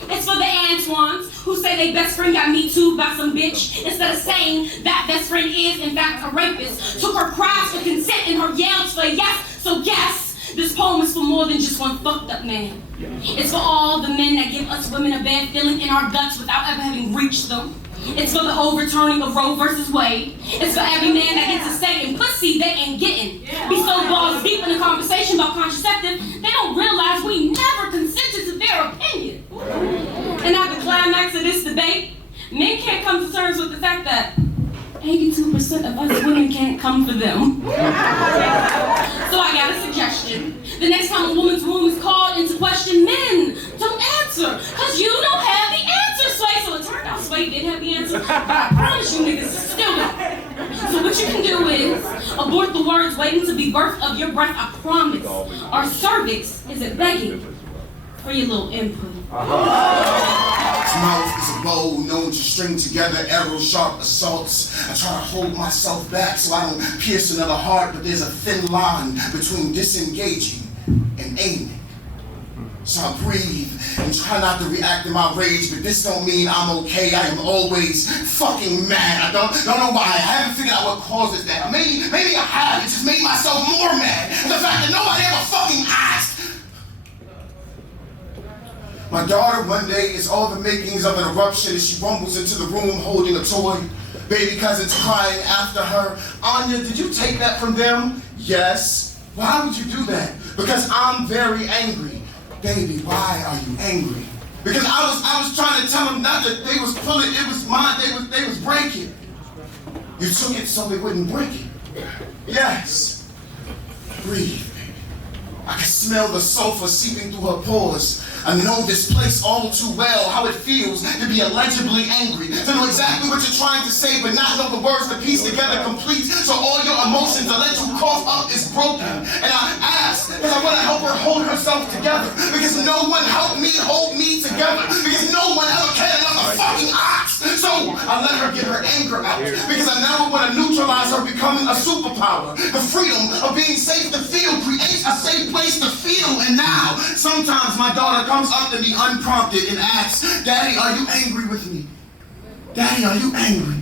It's for the Antoines who say their best friend got me too by some bitch, instead of saying that best friend is in fact a rapist. Took her cries for consent and her yells for yes. So yes, this poem is for more than just one fucked up man. It's for all the men that give us women a bad feeling in our guts without ever having reached them. It's for the overturning of Roe versus Wade. It's for every man that gets a say in pussy they ain't getting. Be so balls deep in the conversation about contraceptive, they don't realize we never consented to their opinion. And at the climax of this debate, Men can't come to terms with the fact that 82% of us women can't come for them. So I got a suggestion. The next time a woman's room is called into question, men don't answer, because you don't have the answer, Sway. So it turned out Sway did have the answer, but I promise you niggas still don't. So what you can do is abort the words waiting to be birthed of your breath. I promise our cervix isn't begging for your little input. His mouth is a bow known to string together arrow-sharp assaults. I try to hold myself back so I don't pierce another heart, but there's a thin line between disengaging and aiming. So I breathe and try not to react in my rage, but this don't mean I'm okay. I am always fucking mad. I don't know why. I haven't figured out what causes that. Maybe I have. It just made myself more mad. The fact that nobody ever fucking asked. My daughter one day is all the makings of an eruption as she rumbles into the room holding a toy. Baby cousin's crying after her. Anya, did you take that from them? Yes. Why would you do that? Because I'm very angry. Baby, why are you angry? Because I was trying to tell them not that they was pulling, it was mine, they was breaking. You took it so they wouldn't break it. Yes. Breathe. I can smell the sulfur seeping through her pores. I know this place all too well, how it feels to be illegibly angry, to know exactly what you're trying to say, but not know the words to piece together complete, so all your emotions to let you cough up is broken. And I ask, because I want to help her hold herself together, because no one helped me hold me together, because no one ever cared enough to fucking ask. So I let her get her anger out, because I now want to neutralize her becoming a superpower. The freedom of being safe to feel creates a safe place to feel. And now, sometimes my daughter comes up to me unprompted and asks, Daddy, are you angry with me? Daddy, are you angry?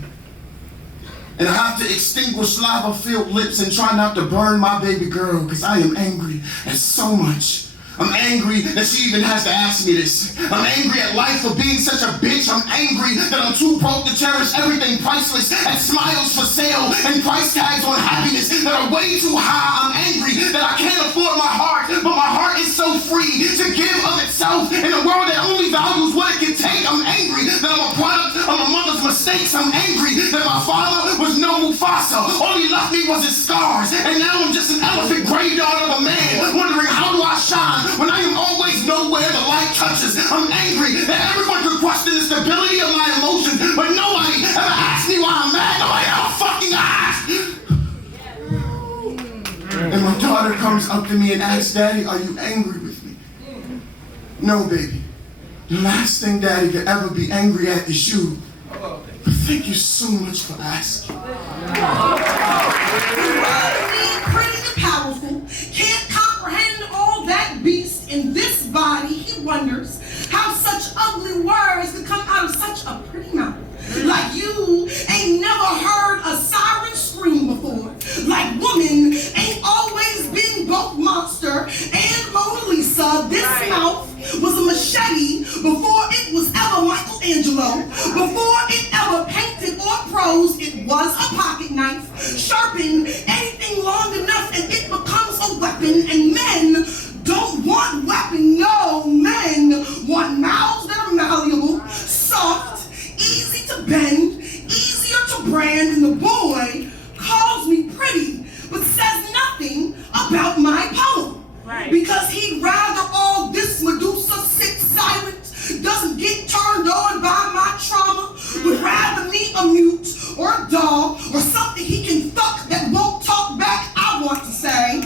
And I have to extinguish lava-filled lips and try not to burn my baby girl, because I am angry at so much. I'm angry that she even has to ask me this. I'm angry at life for being such a bitch. I'm angry that I'm too broke to cherish everything priceless, at smiles for sale and price tags on happiness that are way too high. I'm angry that I can't afford my heart, but my heart is so free to give of itself in a world that only values what it can take. I'm angry that I'm a product of my mother's mistakes. I'm angry that my father was no Mufasa. All he left me was his scars, and now I'm just an elephant graveyard of a man, wondering how do I shine when I am always nowhere the light touches. I'm angry that everyone could question the stability of my emotions, but nobody ever asked me why I'm mad. Nobody ever fucking asked. And my daughter comes up to me and asks, Daddy, are you angry with me? No, baby. The last thing Daddy could ever be angry at is you. But thank you so much for asking. Pretty and powerful, can't comprehend all that beast in this body. He wonders how such ugly words could come out of such a pretty mouth. Like you ain't never heard a siren scream before. Like woman ain't always been both monster and Mona Lisa. This mouth was a machete before it was ever Michelangelo. Before it ever painted or prose, it was a pocket knife. Sharpen anything long enough and it becomes a weapon. And men don't want weapon. No, men want mouths that are malleable, soft, easy to bend, easier to brand. And the boy calls me pretty, but says nothing about my poem. Right. Because he'd rather all this Medusa sit silent, doesn't get turned on by my trauma, would rather me a mute or a dog or something he can fuck that won't talk back. I want to say,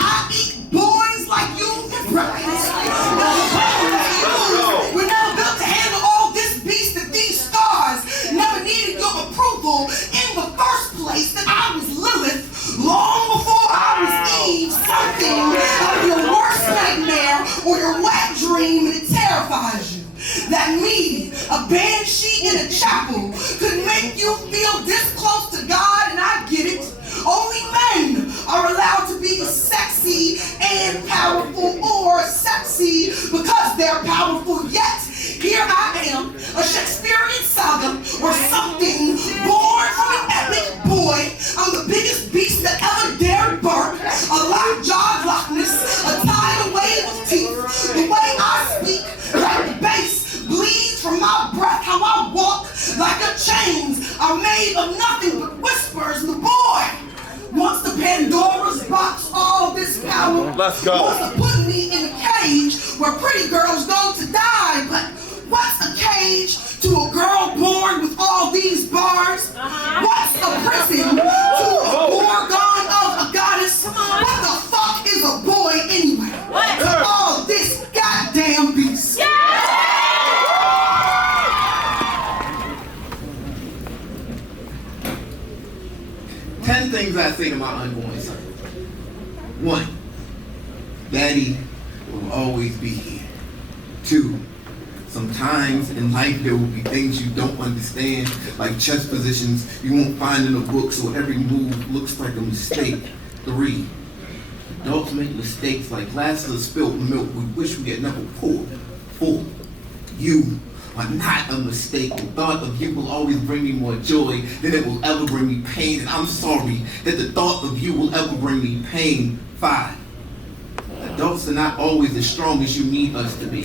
I eat boys like you for breakfast. We're never built to handle all this beast that these stars never needed your approval in the first place. That I was Lilith long before I was Eve. Something of your worst nightmare or your wet dream, and it terrifies you. That me, a banshee in a chapel, could make you feel this close to God, and I get it. Only men are allowed to be sexy and powerful, or sexy because they're powerful. Yet, here I am, a Shakespearean saga or something, born from an epic boy. I'm the biggest beast that ever dared bark, a lockjaw Loch Ness, a tidal wave of teeth. The way I speak, like the bass bleeds from my breath, how I walk are made of nothing but whispers. The boy wants the Pandora's box, all this power. Let's go. Wants to put me in a cage where pretty girls go to die. But what's a cage to a girl born with all these bars? What's a prison to a gorgon of a goddess? What the fuck is a boy anyway? To all this goddamn beast. 10 things I say to my unborn son. 1, Daddy will always be here. 2, sometimes in life there will be things you don't understand, like chess positions you won't find in a book, so every move looks like a mistake. 3, adults make mistakes like glasses of spilled milk we wish we had never poured. 4, you are not a mistake. The thought of you will always bring me more joy than it will ever bring me pain, and I'm sorry that the thought of you will ever bring me pain. 5, adults are not always as strong as you need us to be.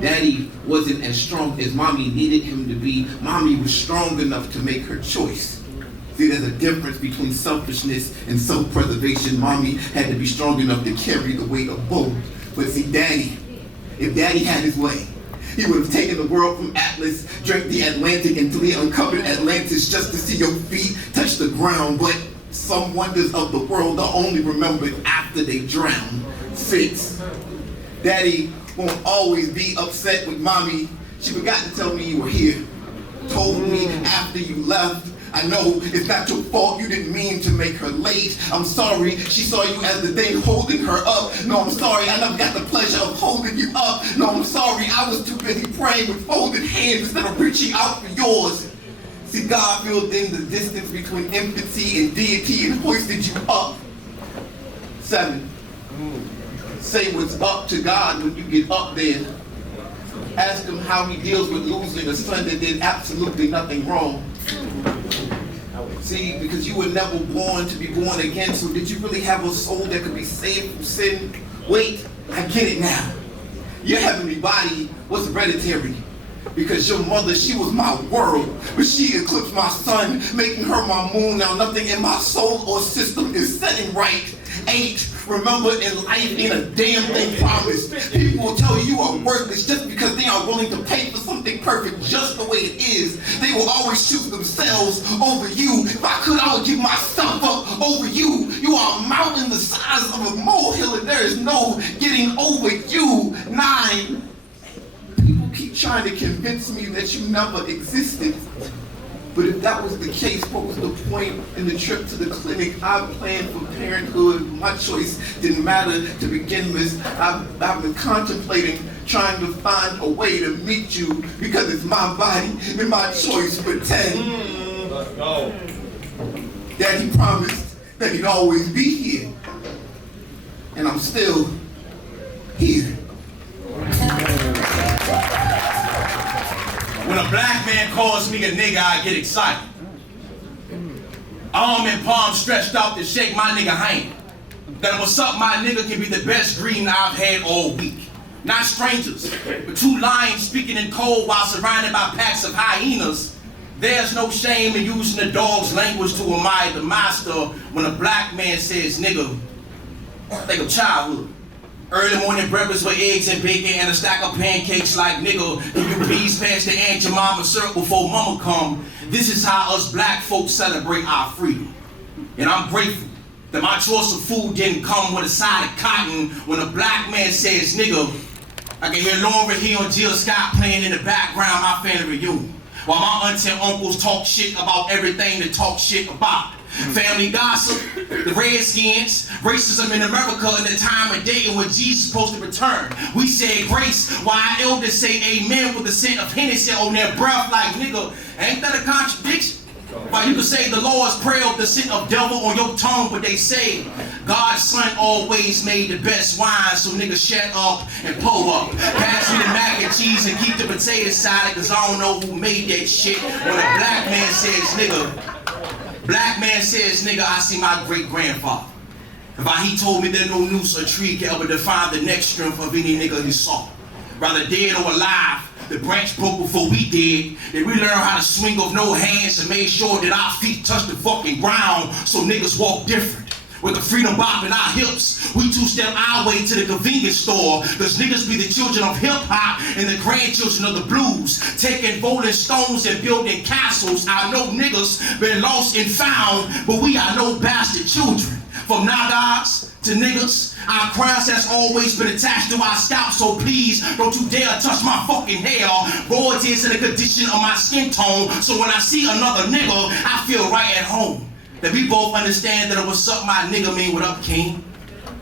Daddy wasn't as strong as Mommy needed him to be. Mommy was strong enough to make her choice. See, there's a difference between selfishness and self-preservation. Mommy had to be strong enough to carry the weight of both. But see, Daddy, if Daddy had his way, he would have taken the world from Atlas, drank the Atlantic until he uncovered Atlantis just to see your feet touch the ground. But some wonders of the world are only remembered after they drown. 6, Daddy won't always be upset with Mommy. She forgot to tell me you were here. Told me after you left, I know it's not your fault, you didn't mean to make her late. I'm sorry, she saw you as the thing holding her up. No, I'm sorry, I never got the pleasure of holding you up. No, I'm sorry, I was too busy praying with folded hands instead of reaching out for yours. See, God filled in the distance between infancy and deity and hoisted you up. 7, say what's up to God when you get up there. Ask him how he deals with losing a son that did absolutely nothing wrong. See, because you were never born to be born again, so did you really have a soul that could be saved from sin? Wait, I get it now. Your heavenly body was hereditary. Because your mother, she was my world, but she eclipsed my sun, making her my moon. Now nothing in my soul or system is setting right. 8, remember, in life ain't a damn thing promised. People will tell you you are worthless just because they are willing to pay for something perfect just the way it is. They will always choose themselves over you. If I could, I would give myself up over you. You are a mountain the size of a molehill and there is no getting over you. 9, people keep trying to convince me that you never existed. But if that was the case, what was the point in the trip to the clinic? I planned for parenthood. My choice didn't matter to begin with. I've been contemplating trying to find a way to meet you because it's my body and my choice. But 10, let's go. Daddy promised that he'd always be here. And I'm still here. When a black man calls me a nigga, I get excited. Arm and palm stretched out to shake my nigga hand. That what's up, my nigga can be the best dream I've had all week. Not strangers, but 2 lions speaking in code while surrounded by packs of hyenas. There's no shame in using the dog's language to admire the master. When a black man says nigga, think of childhood. Early morning breakfast with eggs and bacon and a stack of pancakes like nigga, can you please pass the Aunt Jemima syrup before mama come? This is how us black folks celebrate our freedom. And I'm grateful that my choice of food didn't come with a side of cotton. When a black man says nigga, I can hear Lauryn Hill and Jill Scott playing in the background my family reunion. While my aunts and uncles talk shit about everything they talk shit about. Family gossip, the Redskins, racism in America, and the time of day when Jesus is supposed to return. We said grace, while our elders say amen with the scent of Hennessy on their breath like nigga. Ain't that a contradiction? While you can say the Lord's Prayer with the scent of devil on your tongue, but they say God's son always made the best wine, so nigga shut up and pull up. Pass me the mac and cheese and keep the potato salad, cause I don't know who made that shit. When a black man says nigga, I see my great-grandfather. If he told me that no noose or tree can ever define the next strength of any nigga he saw. Rather dead or alive, The branch broke before we did. That we learned how to swing with no hands and made sure that our feet touched the fucking ground so niggas walk different. With the freedom bop in our hips, we two-step our way to the convenience store. Cause niggas be the children of hip-hop and the grandchildren of the blues. Taking rolling stones and building castles. I know niggas been lost and found, but we are no bastard children. From niggas to niggas, our crowns has always been attached to our scalp, so please don't you dare touch my fucking hair. Royalties in the condition of my skin tone, so when I see another nigga, I feel right at home. That we both understand that what's up my nigga mean what up king,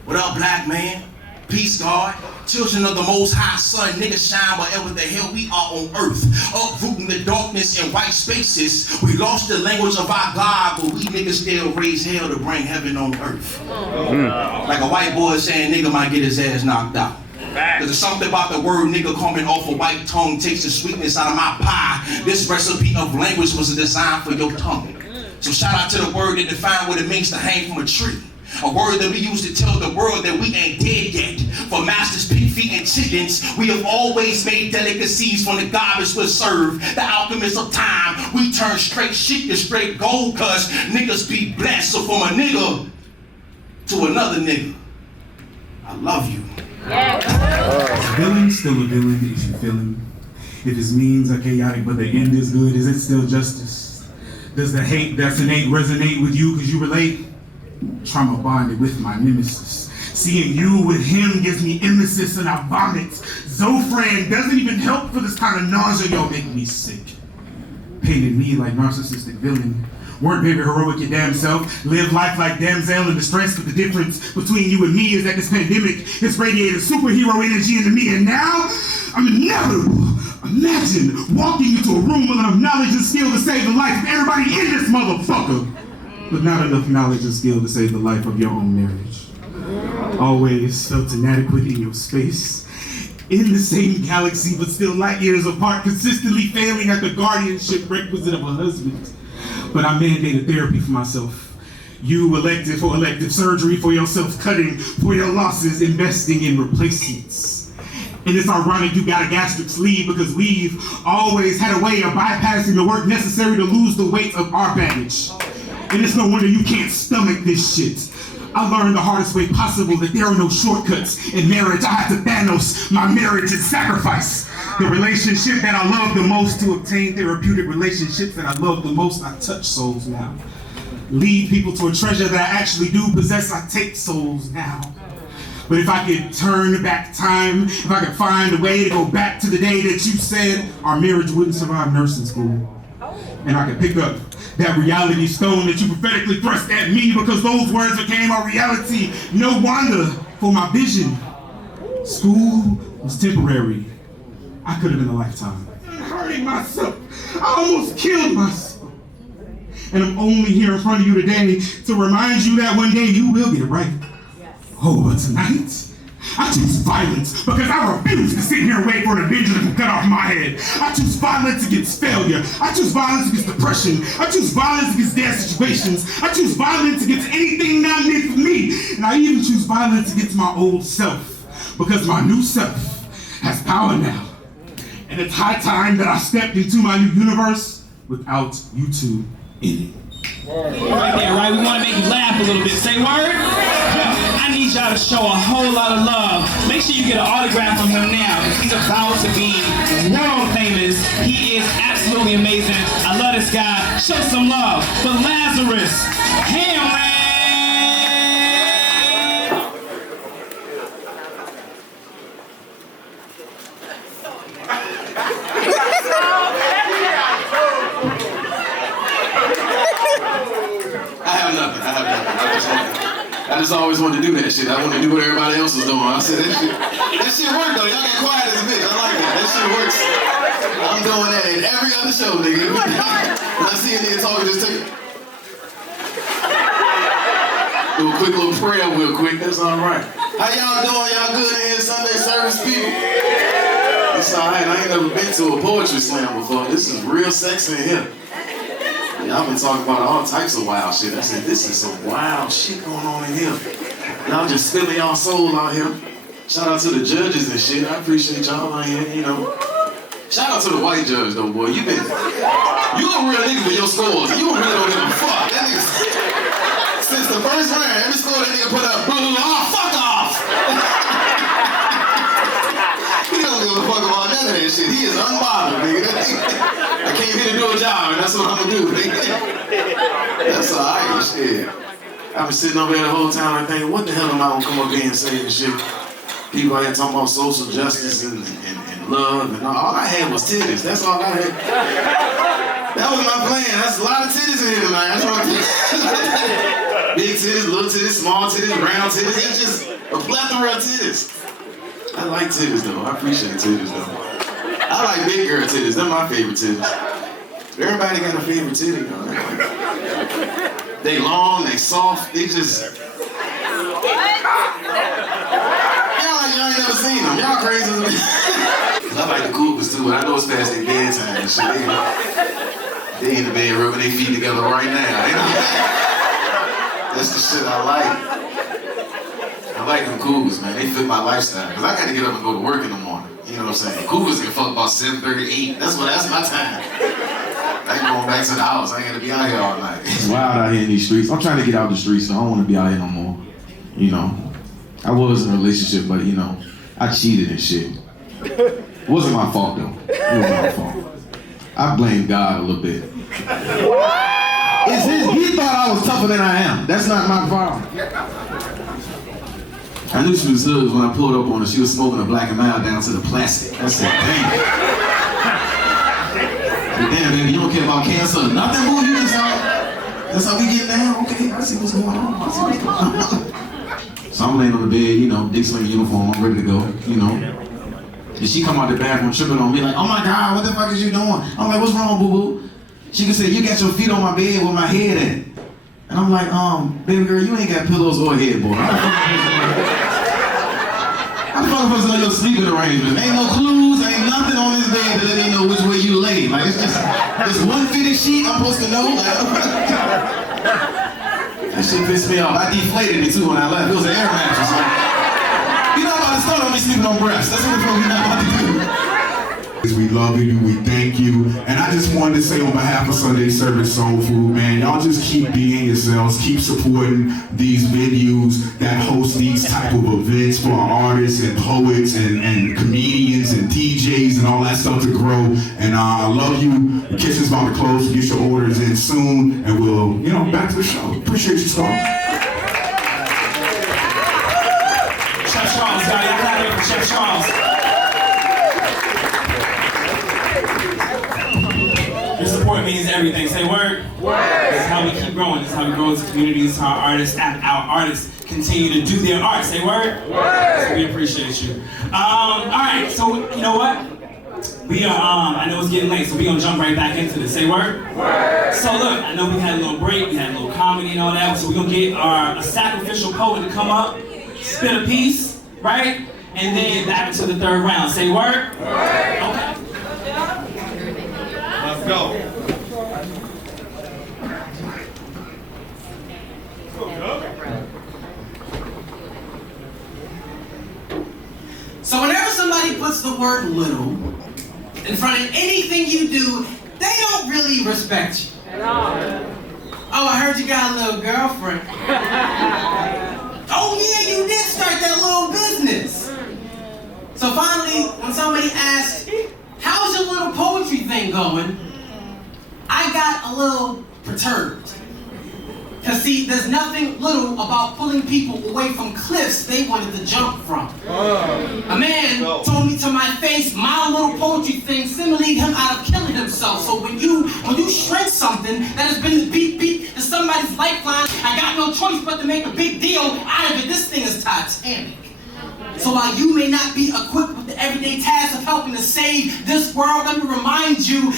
what up black man, peace God, children of the most high sun, niggas shine wherever the hell we are on earth, uprooting the darkness in white spaces. We lost the language of our God, but we niggas still raise hell to bring heaven on earth. Like a white boy saying nigga might get his ass knocked out. Cause there's something about the word nigga coming off a white tongue takes the sweetness out of my pie. This recipe of language was designed for your tongue. So shout out to the word that define what it means to hang from a tree. A word that we use to tell the world that we ain't dead yet. For masters, pig feet, and chickens, we have always made delicacies from the garbage we serve. The alchemists of time, we turn straight shit to straight gold, cause niggas be blessed. So from a nigga to another nigga, I love you. Villain, still a villain, is you feeling? If his means are chaotic but the end is good, is it still justice? Does the hate that's innate resonate with you because you relate? Trauma bonded with my nemesis. Seeing you with him gives me emesis and I vomit. Zofran doesn't even help for this kind of nausea, y'all make me sick. Painted me like narcissistic villain. Weren't very heroic your damn self. Live life like damsel in distress, but the difference between you and me is that this pandemic has radiated superhero energy into me, and now I'm inevitable. Imagine walking into a room with enough knowledge and skill to save the life of everybody in this motherfucker, but not enough knowledge and skill to save the life of your own marriage. Always felt inadequate in your space, in the same galaxy but still light years apart, consistently failing at the guardianship requisite of a husband. But I mandated therapy for myself. You elected for elective surgery, for your self-cutting, for your losses, investing in replacements. And it's ironic you got a gastric sleeve because we've always had a way of bypassing the work necessary to lose the weight of our baggage. And it's no wonder you can't stomach this shit. I learned the hardest way possible that there are no shortcuts in marriage. I had to Thanos my marriage and sacrifice. The relationship that I love the most to obtain therapeutic relationships that I love the most, I touch souls now. Lead people to a treasure that I actually do possess, I take souls now. But if I could turn back time, if I could find a way to go back to the day that you said our marriage wouldn't survive nursing school, and I could pick up that reality stone that you prophetically thrust at me because those words became our reality, no wonder for my vision. School was temporary. I could have been a lifetime. I'm hurting myself. I almost killed myself. And I'm only here in front of you today to remind you that one day you will get it right. Oh, but tonight, I choose violence because I refuse to sit here and wait for an avenger to cut off my head. I choose violence against failure. I choose violence against depression. I choose violence against their situations. I choose violence against anything not meant for me. And I even choose violence against my old self because my new self has power now. And it's high time that I stepped into my new universe without you two in it. Right there, right? We want to make you laugh a little bit. Say word? I need y'all to show a whole lot of love. Make sure you get an autograph from him now. He's about to be world famous. He is absolutely amazing. I love this guy. Show some love for Lazarus Hamlin. I just always wanted to do that shit. I wanted to do what everybody else was doing. I said, that shit worked though. Y'all got quiet as a bitch. I like that. That shit works. I'm doing that in every other show, nigga. When I see a nigga talking, just take it. Do a quick little prayer real quick. That's all right. How y'all doing? Y'all good in here, Sunday service people? It's all right. I ain't never been to a poetry slam before. This is real sexy in here. Y'all been talking about all types of wild shit. I said, this is some wild shit going on in here. Y'all just spilling y'all soul out here. Shout out to the judges and shit. I appreciate y'all out here, you know. Shout out to the white judge though, boy. You a real nigga for your scores. You really don't give a fuck. That nigga, since the first round, every score that nigga put up, fuck off. He don't give a fuck about none of that shit. He is unbothered, nigga. I came here to do a job, and that's what I'm gonna do, nigga. That's alright, shit. I've been sitting over there the whole time and thinking, what the hell am I gonna come up here and say and shit? People out here talking about social justice and love and all I had was titties. That's all I had. That was my plan. That's a lot of titties in here tonight. That's what I'm big titties, little titties, small titties, round titties. It's just a plethora of titties. I like titties though. I appreciate titties though. I like big girl titties. They're my favorite titties. Everybody got a favorite titty though. They long, they soft, they just... Y'all ain't never seen them. Y'all crazy as me. I like the Cougars too, but I know it's past their bedtime and shit. They in the bed rubbing their feet together right now. That's the shit I like. I like them Cougars, man. They fit my lifestyle. Cause I gotta get up and go to work in the morning. You know what I'm saying? Cougars get fucked about 7:30, 8. That's my time. I ain't going back to the house. I ain't gonna be out here all night. It's wild out here in these streets. I'm trying to get out the streets, so I don't want to be out here no more. You know, I was in a relationship, but you know, I cheated and shit. It wasn't my fault though. It wasn't my fault. I blame God a little bit. He thought I was tougher than I am. That's not my problem. I knew she was hood when I pulled up on her. She was smoking a Black and Mild down to the plastic. I said, damn. Damn, baby, you don't care about cancer or nothing, boo. You just that's how we get down. Okay, I see what's going on. So I'm laying on the bed, you know, Dick Sling uniform, I'm ready to go, you know. And she come out the bathroom tripping on me like, oh my God, what the fuck is you doing? I'm like, what's wrong, boo-boo? She can say, you got your feet on my bed with my head at. And I'm like, baby girl, you ain't got pillows or a headboard. How the fuck am I supposed to know your sleeping arrangements? Ain't no clues, ain't nothing on this bed to let me know which way you lay. Like, it's just this one fitted sheet I'm supposed to know. That shit pissed me off. I deflated it too when I left. It was an air mattress. Like, you're not about to start on me sleeping on breasts. That's what the fuck we're not about to do. We love you, we thank you, and I just wanted to say on behalf of Sunday Service Soul Food, man, y'all just keep being yourselves, keep supporting these venues that host these type of events for our artists and poets and comedians and DJs and all that stuff to grow. And I love you. The kitchen's about to close. Get your orders in soon, and we'll, you know, back to the show. Appreciate you, Scott. Chef Charles, y'all clap it for Chef Charles. Your support means everything. Say word. Word. This is how we keep growing. This is how we grow as a community. This is how our artists continue to do their art. Say word. Word. So we appreciate you. All right. So you know what? We are. I know it's getting late, so we gonna jump right back into this. Say word. Word. So look, I know we had a little break. We had a little comedy and all that. So we gonna get a sacrificial poet to come up, spit a piece, right, and then get back into the third round. Say word. Word. Okay. Let's go. So whenever somebody puts the word little in front of anything you do, they don't really respect you. Oh, I heard you got a little girlfriend. Oh yeah, you did start that little business. So finally, when somebody asks, how's your little poetry thing going? I got a little perturbed. Cause see, there's nothing little about pulling people away from cliffs they wanted to jump from. A man told me to my face, my little poetry thing stimulated him out of killing himself. So when you shrink something that has been beat to somebody's lifeline, I got no choice but to make a big deal out of it. This thing is Titanic. So while you may not be equipped with the everyday task of helping to save this world, let me remind you of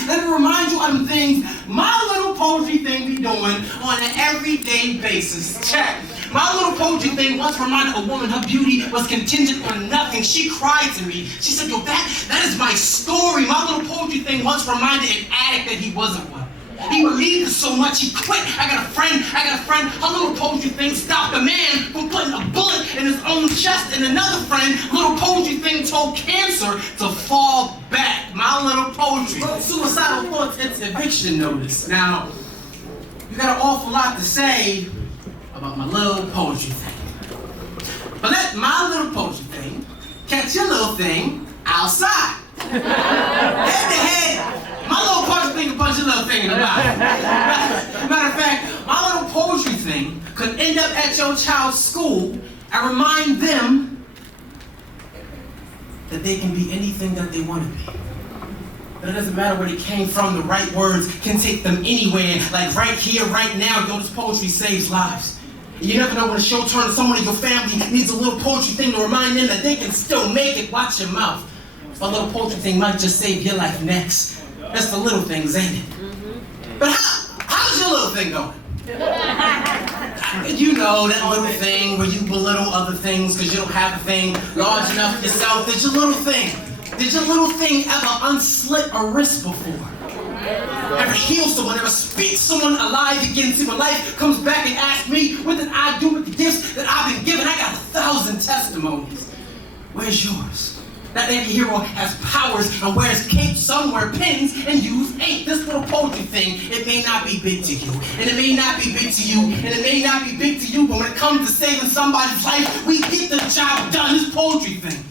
the things my little poetry thing be doing on an everyday basis. Check. My little poetry thing once reminded a woman her beauty was contingent on nothing. She cried to me. She said, yo, that is my story. My little poetry thing once reminded an addict that he wasn't one. He believed so much he quit. I got a friend. Her little poetry thing stopped a man from putting a bullet in his own chest. And another friend, little poetry thing told cancer to fall back. back. My little poetry. Suicidal thoughts, it's eviction notice. Now, you got an awful lot to say about my little poetry thing. But let my little poetry thing catch your little thing outside. Head to head, my little poetry thing can punch your little thing in the mouth. Matter of fact, my little poetry thing could end up at your child's school and remind them that they can be anything that they want to be. But it doesn't matter where they came from, the right words can take them anywhere. Like right here, right now, yo, this poetry saves lives. And you never know when it's your turn, someone in your family needs a little poetry thing to remind them that they can still make it. Watch your mouth. A little poetry thing might just save your life next. That's the little things, ain't it? But how's your little thing going? You know, that little thing where you belittle other things because you don't have a thing large enough yourself. Did your little thing ever unslip a wrist before? Ever heal someone, ever speak someone alive again? See, when life comes back and asks me, what did I do with the gifts that I've been given? I got 1,000 testimonies. Where's yours? That every hero has powers and wears capes, some wear pins and use ain't. This little poetry thing, it may not be big to you, and it may not be big to you, and it may not be big to you, but when it comes to saving somebody's life, we get the job done. This poetry thing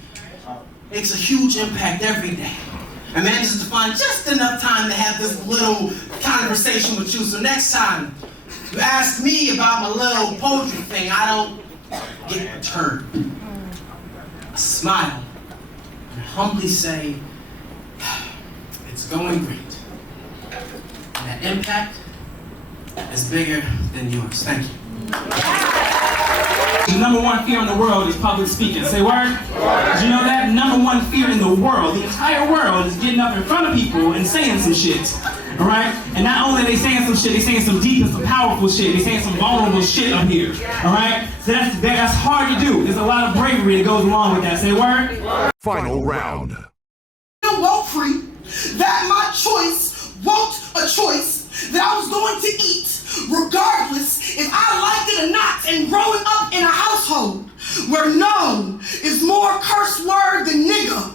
makes a huge impact every day. And manages to find just enough time to have this little conversation with you. So next time you ask me about my little poetry thing, I don't get perturbed. I smile and humbly say, it's going great. And that impact is bigger than yours. Thank you. The number one fear in the world is public speaking. Say word? Did you know that? Number one fear in the world, the entire world, is getting up in front of people and saying some shit. Alright? And not only are they saying some shit, they're saying some deep and some powerful shit. They're saying some vulnerable shit up here. Alright? So that's hard to do. There's a lot of bravery that goes along with that. Say word? Final round. I won't free that my choice won't a choice that I was going to eat regardless if I liked it or not. And growing up in a household where no is more curse word than nigga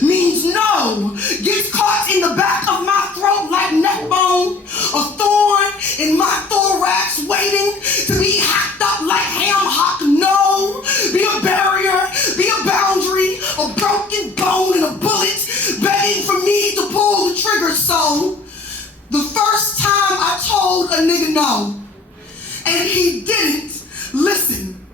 means no gets caught in the back of my throat like neck bone, a thorn in my thorax waiting to be hacked up like ham hock. No, be a barrier, be a boundary, a broken bone and a bullet begging for me to pull the trigger. So the first time I told a nigga no, and he didn't listen,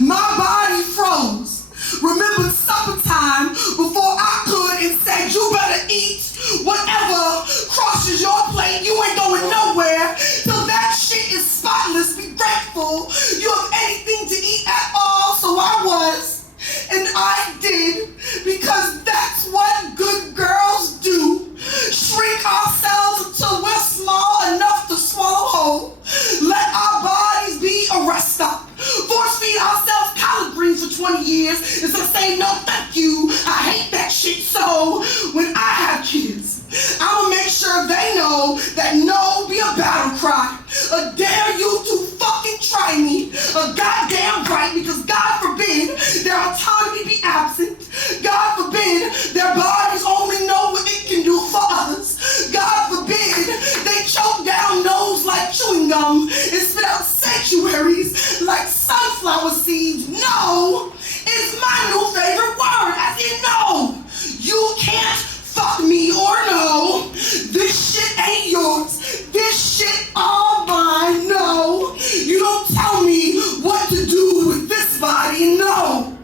my body froze. Remembered supper time before I could and said, you better eat whatever crosses your plate. You ain't going nowhere till that shit is spotless. Be grateful you have anything to eat at all. So I was, and I did, because that's what good girls do. Shrink ourselves until we're small enough to swallow whole. Let our bodies be a rest stop. Force feed ourselves collard greens for 20 years instead of saying no thank you. I hate that shit. So when I have kids, I'ma make sure they know that no be a battle cry. A dare you to fucking try me. A goddamn right, because God forbid their autonomy be absent. God forbid their bodies only know what it can do for others. God forbid they choke down nose like chewing gum and spit out sanctuaries like sunflower seeds. No is my new favorite word, as in no. You can't fuck me or no. This shit ain't yours. This shit all mine. No, you don't tell me what to do with this body. No,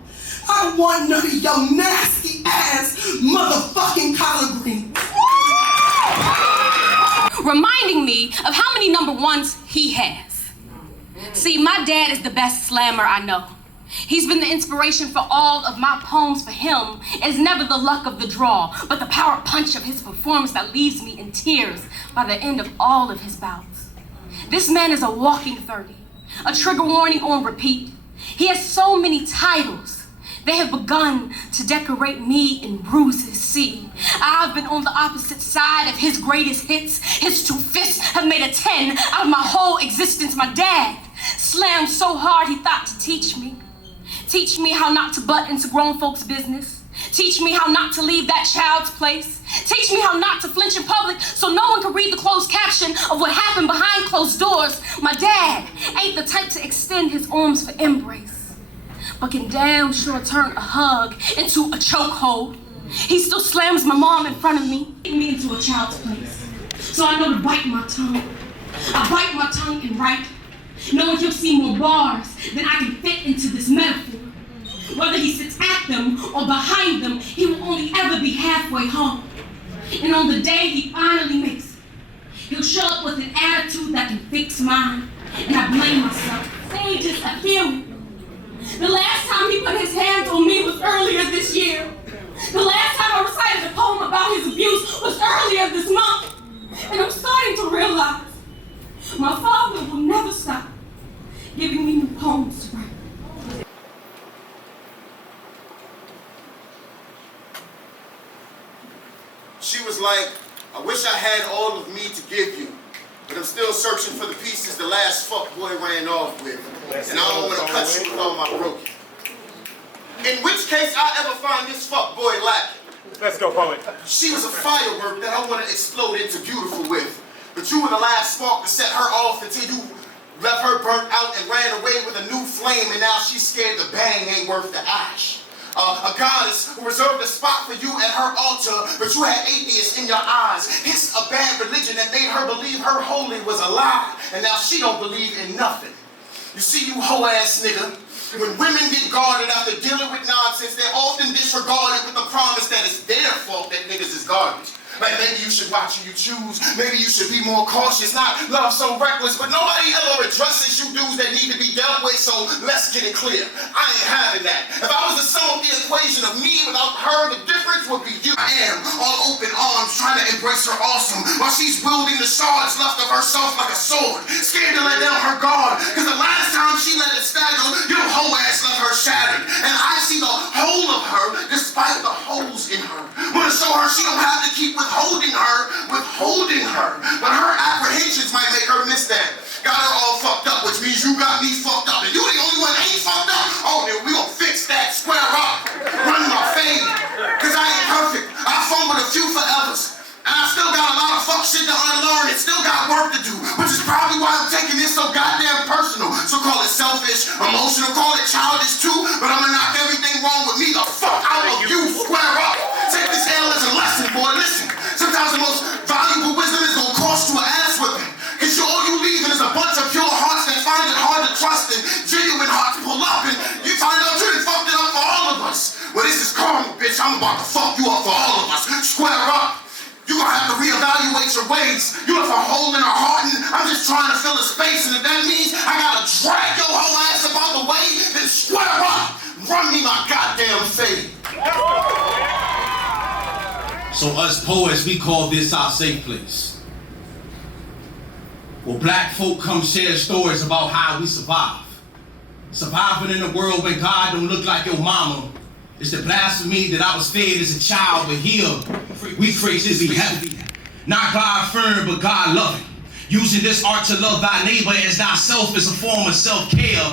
I don't want none of your nasty ass motherfucking collard greens. Reminding me of how many number ones he has. See, my dad is the best slammer I know. He's been the inspiration for all of my poems. For him is never the luck of the draw, but the power punch of his performance that leaves me in tears by the end of all of his bouts. This man is a walking 30, a trigger warning on repeat. He has so many titles. They have begun to decorate me in bruises. See, I've been on the opposite side of his greatest hits. His two fists have made a 10 out of my whole existence. My dad slammed so hard he thought to teach me how not to butt into grown folks' business. Teach me how not to leave that child's place. Teach me how not to flinch in public so no one can read the closed caption of what happened behind closed doors. My dad ain't the type to extend his arms for embrace, but can damn sure turn a hug into a chokehold. He still slams my mom in front of me, getting me into a child's place. So I know to bite my tongue. I bite my tongue and write, knowing he'll see more bars than I can fit into this metaphor. Whether he sits at them or behind them, he will only ever be halfway home. And on the day he finally makes it, he'll show up with an attitude that can fix mine. And I blame myself. Say just a feeling. The last time he put his hands on me was earlier this year. The last time I recited a poem about his abuse was earlier this month. And I'm starting to realize my father will never stop giving me new poems to write. She was like, I wish I had all of me to give you, but I'm still searching for the pieces the last fuckboy ran off with, and I don't want to cut you with all my broken. In which case I ever find this fuckboy lacking. Let's go, poet. She was a firework that I want to explode into beautiful with, but you were the last spark to set her off until you left her burnt out and ran away with a new flame, and now she's scared the bang ain't worth the ash. A goddess who reserved a spot for you at her altar, but you had atheists in your eyes. It's a bad religion that made her believe her holy was a lie, and now she don't believe in nothing. You see, you hoe-ass nigga, when women get guarded after dealing with nonsense, they're often disregarded with the promise that it's their fault that niggas is garbage. Like maybe you should watch who you choose, maybe you should be more cautious, not love so reckless, but nobody ever addresses you dudes that need to be dealt with, so let's get it clear. I ain't having that. If I was to sum up the equation of me without her, the difference would be you. I am all open arms trying to embrace her awesome, while she's wielding the shards left of herself like a sword, scared to let down her guard, because the last time she let it stagger, your whole ass left her shattered, and I see the whole of her despite the holes in her. Want to show her she don't have to keep withholding her, but her apprehensions might make her miss that. Got her all fucked up, which means you got me fucked up, and you the only one that ain't fucked up. Oh, then we gon' fix that, square up, run my fade, cause I ain't perfect. I fumbled a few forevers, and I still got a lot of fuck shit to unlearn, and still got work to do, which is probably why I'm taking this so goddamn personal. So call it selfish, emotional, call it childish too, but I'ma knock everything wrong with me the fuck out of you, square up. Take this L as a lesson, boy, listen. Sometimes the most valuable wisdom is gonna cost you an ass whipping, cause all you leaving is a bunch of pure hearts that find it hard to trust, and genuine hearts pull up, and you find out you done fucked it up for all of us. Well, this is karma, bitch. I'm about to fuck you up for all of us. Square up. You're gonna have to reevaluate your ways. You left a hole in her heart, and I'm just trying to fill a space, and if that means I gotta drag your whole ass up out the way, then square up. Run me my goddamn fade. So us poets, we call this our safe place, where black folk come share stories about how we survive. Surviving in a world where God don't look like your mama. It's the blasphemy that I was fed as a child, but here we pray to be happy. Not God fearing, but God loving. Using this art to love thy neighbor as thyself is a form of self-care.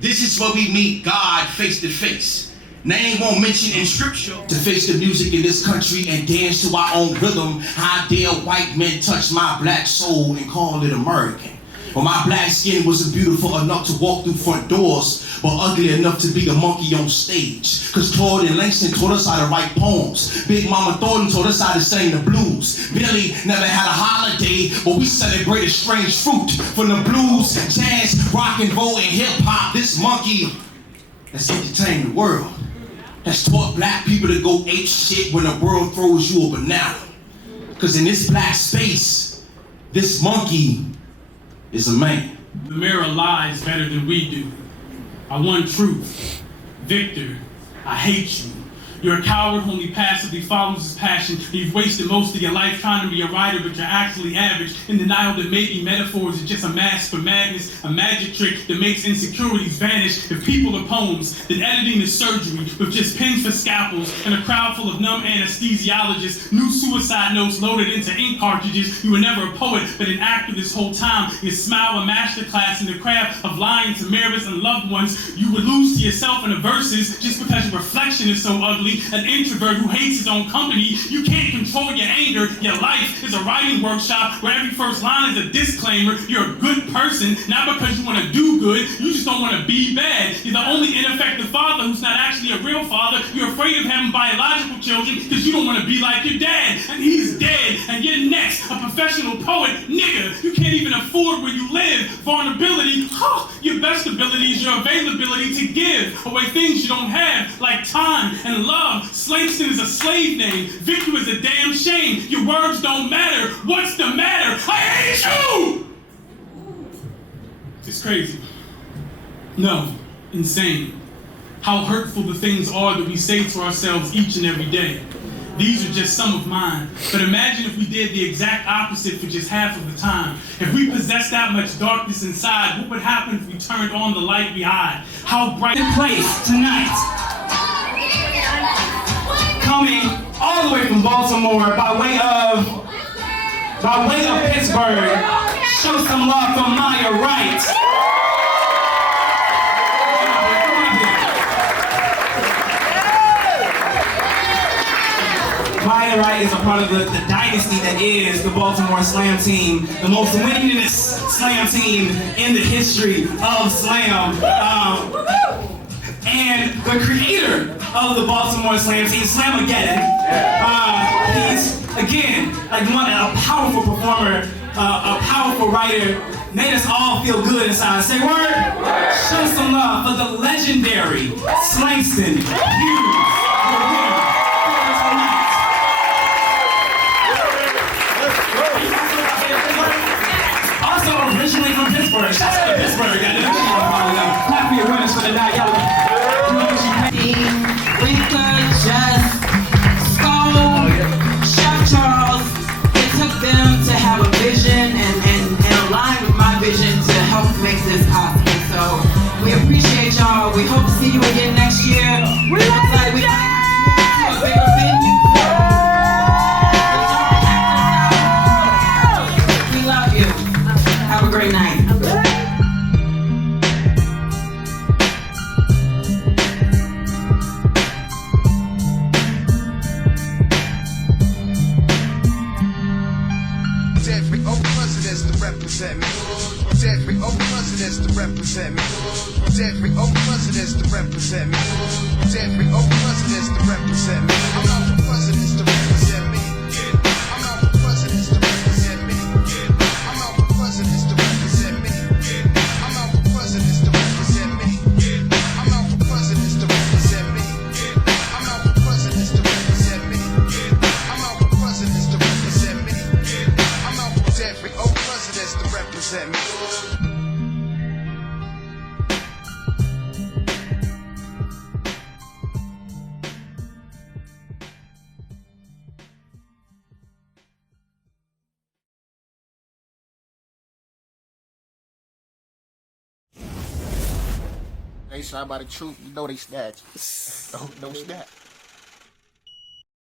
This is where we meet God face to face. Name won't mention in scripture. To face the music in this country and dance to our own rhythm. How dare white men touch my black soul and call it American? But my black skin wasn't beautiful enough to walk through front doors, but ugly enough to be the monkey on stage. Cause Claude and Langston taught us how to write poems. Big Mama Thornton taught us how to sing the blues. Billy never had a holiday, but we celebrated strange fruit. From the blues, jazz, rock and roll, and hip hop, this monkey that's entertained the world. That's taught black people to go ape shit when the world throws you a banana. Cause in this black space, this monkey is a man. The mirror lies better than we do. I want truth. Victor, I hate you. You're a coward who only passively follows his passion. You've wasted most of your life trying to be a writer, but you're actually average. In denial that maybe metaphors are just a mask for madness, a magic trick that makes insecurities vanish. If people are poems, then editing is surgery with just pens for scalpels and a crowd full of numb anesthesiologists. New suicide notes loaded into ink cartridges. You were never a poet, but an actor this whole time. Your smile a masterclass in the craft of lying to mirrors and loved ones. You would lose to yourself in the verses just because your reflection is so ugly. being an introvert who hates his own company. You can't control your anger. Your life is a writing workshop where every first line is a disclaimer. You're a good person, not because you want to do good, you just don't want to be bad. You're the only ineffective father who's not actually a real father. You're afraid of having biological children because you don't want to be like your dad, and he's dead, and you're next, a professional poet. Nigga, you can't even afford where you live. Vulnerability, your best ability is your availability to give away things you don't have, like time and love. Slangston is a slave name. Victor is a damn shame. Your words don't matter. What's the matter? I hate you! It's crazy. No, insane. How hurtful the things are that we say to ourselves each and every day. These are just some of mine. But imagine if we did the exact opposite for just half of the time. If we possessed that much darkness inside, what would happen if we turned on the light we hide? How bright in place tonight. Coming all the way from Baltimore by way of Pittsburgh. Show some love for Maya Wright. Maya Wright is a part of the dynasty that is the Baltimore Slam team, the most winningest Slam team in the history of Slam. And the creator of the Baltimore Slam team, Slamageddon, he's, again, a powerful performer, a powerful writer, made us all feel good inside. Say word! Show some love for the legendary Slangston Hughes. Originally from Pittsburgh. Shout out to Pittsburgh, goddamn. Clap for your winners for the night. Y'all know what you pay. Rika, Jess, Skull, Chef Charles, it took them to have a vision and align with my vision to help make this possible. So we appreciate y'all. We hope to see you again next year. Looks like we might have to move to a bigger venue. We love you. Have a great night. Every old president's to represent me. Every old president's to represent me. Every old president's to represent me. Every old president's to represent me. I'm out for presidents to represent me. I'm out for presidents to represent me. I'm out for presidents to represent me. I'm out for presidents to represent me. I'm out for presidents to represent me. I'm out for presidents to represent me. I'm out for presidents to represent me. I'm out for every old presidents to represent me. They shot by the truth, you know they snatch. Don't snap.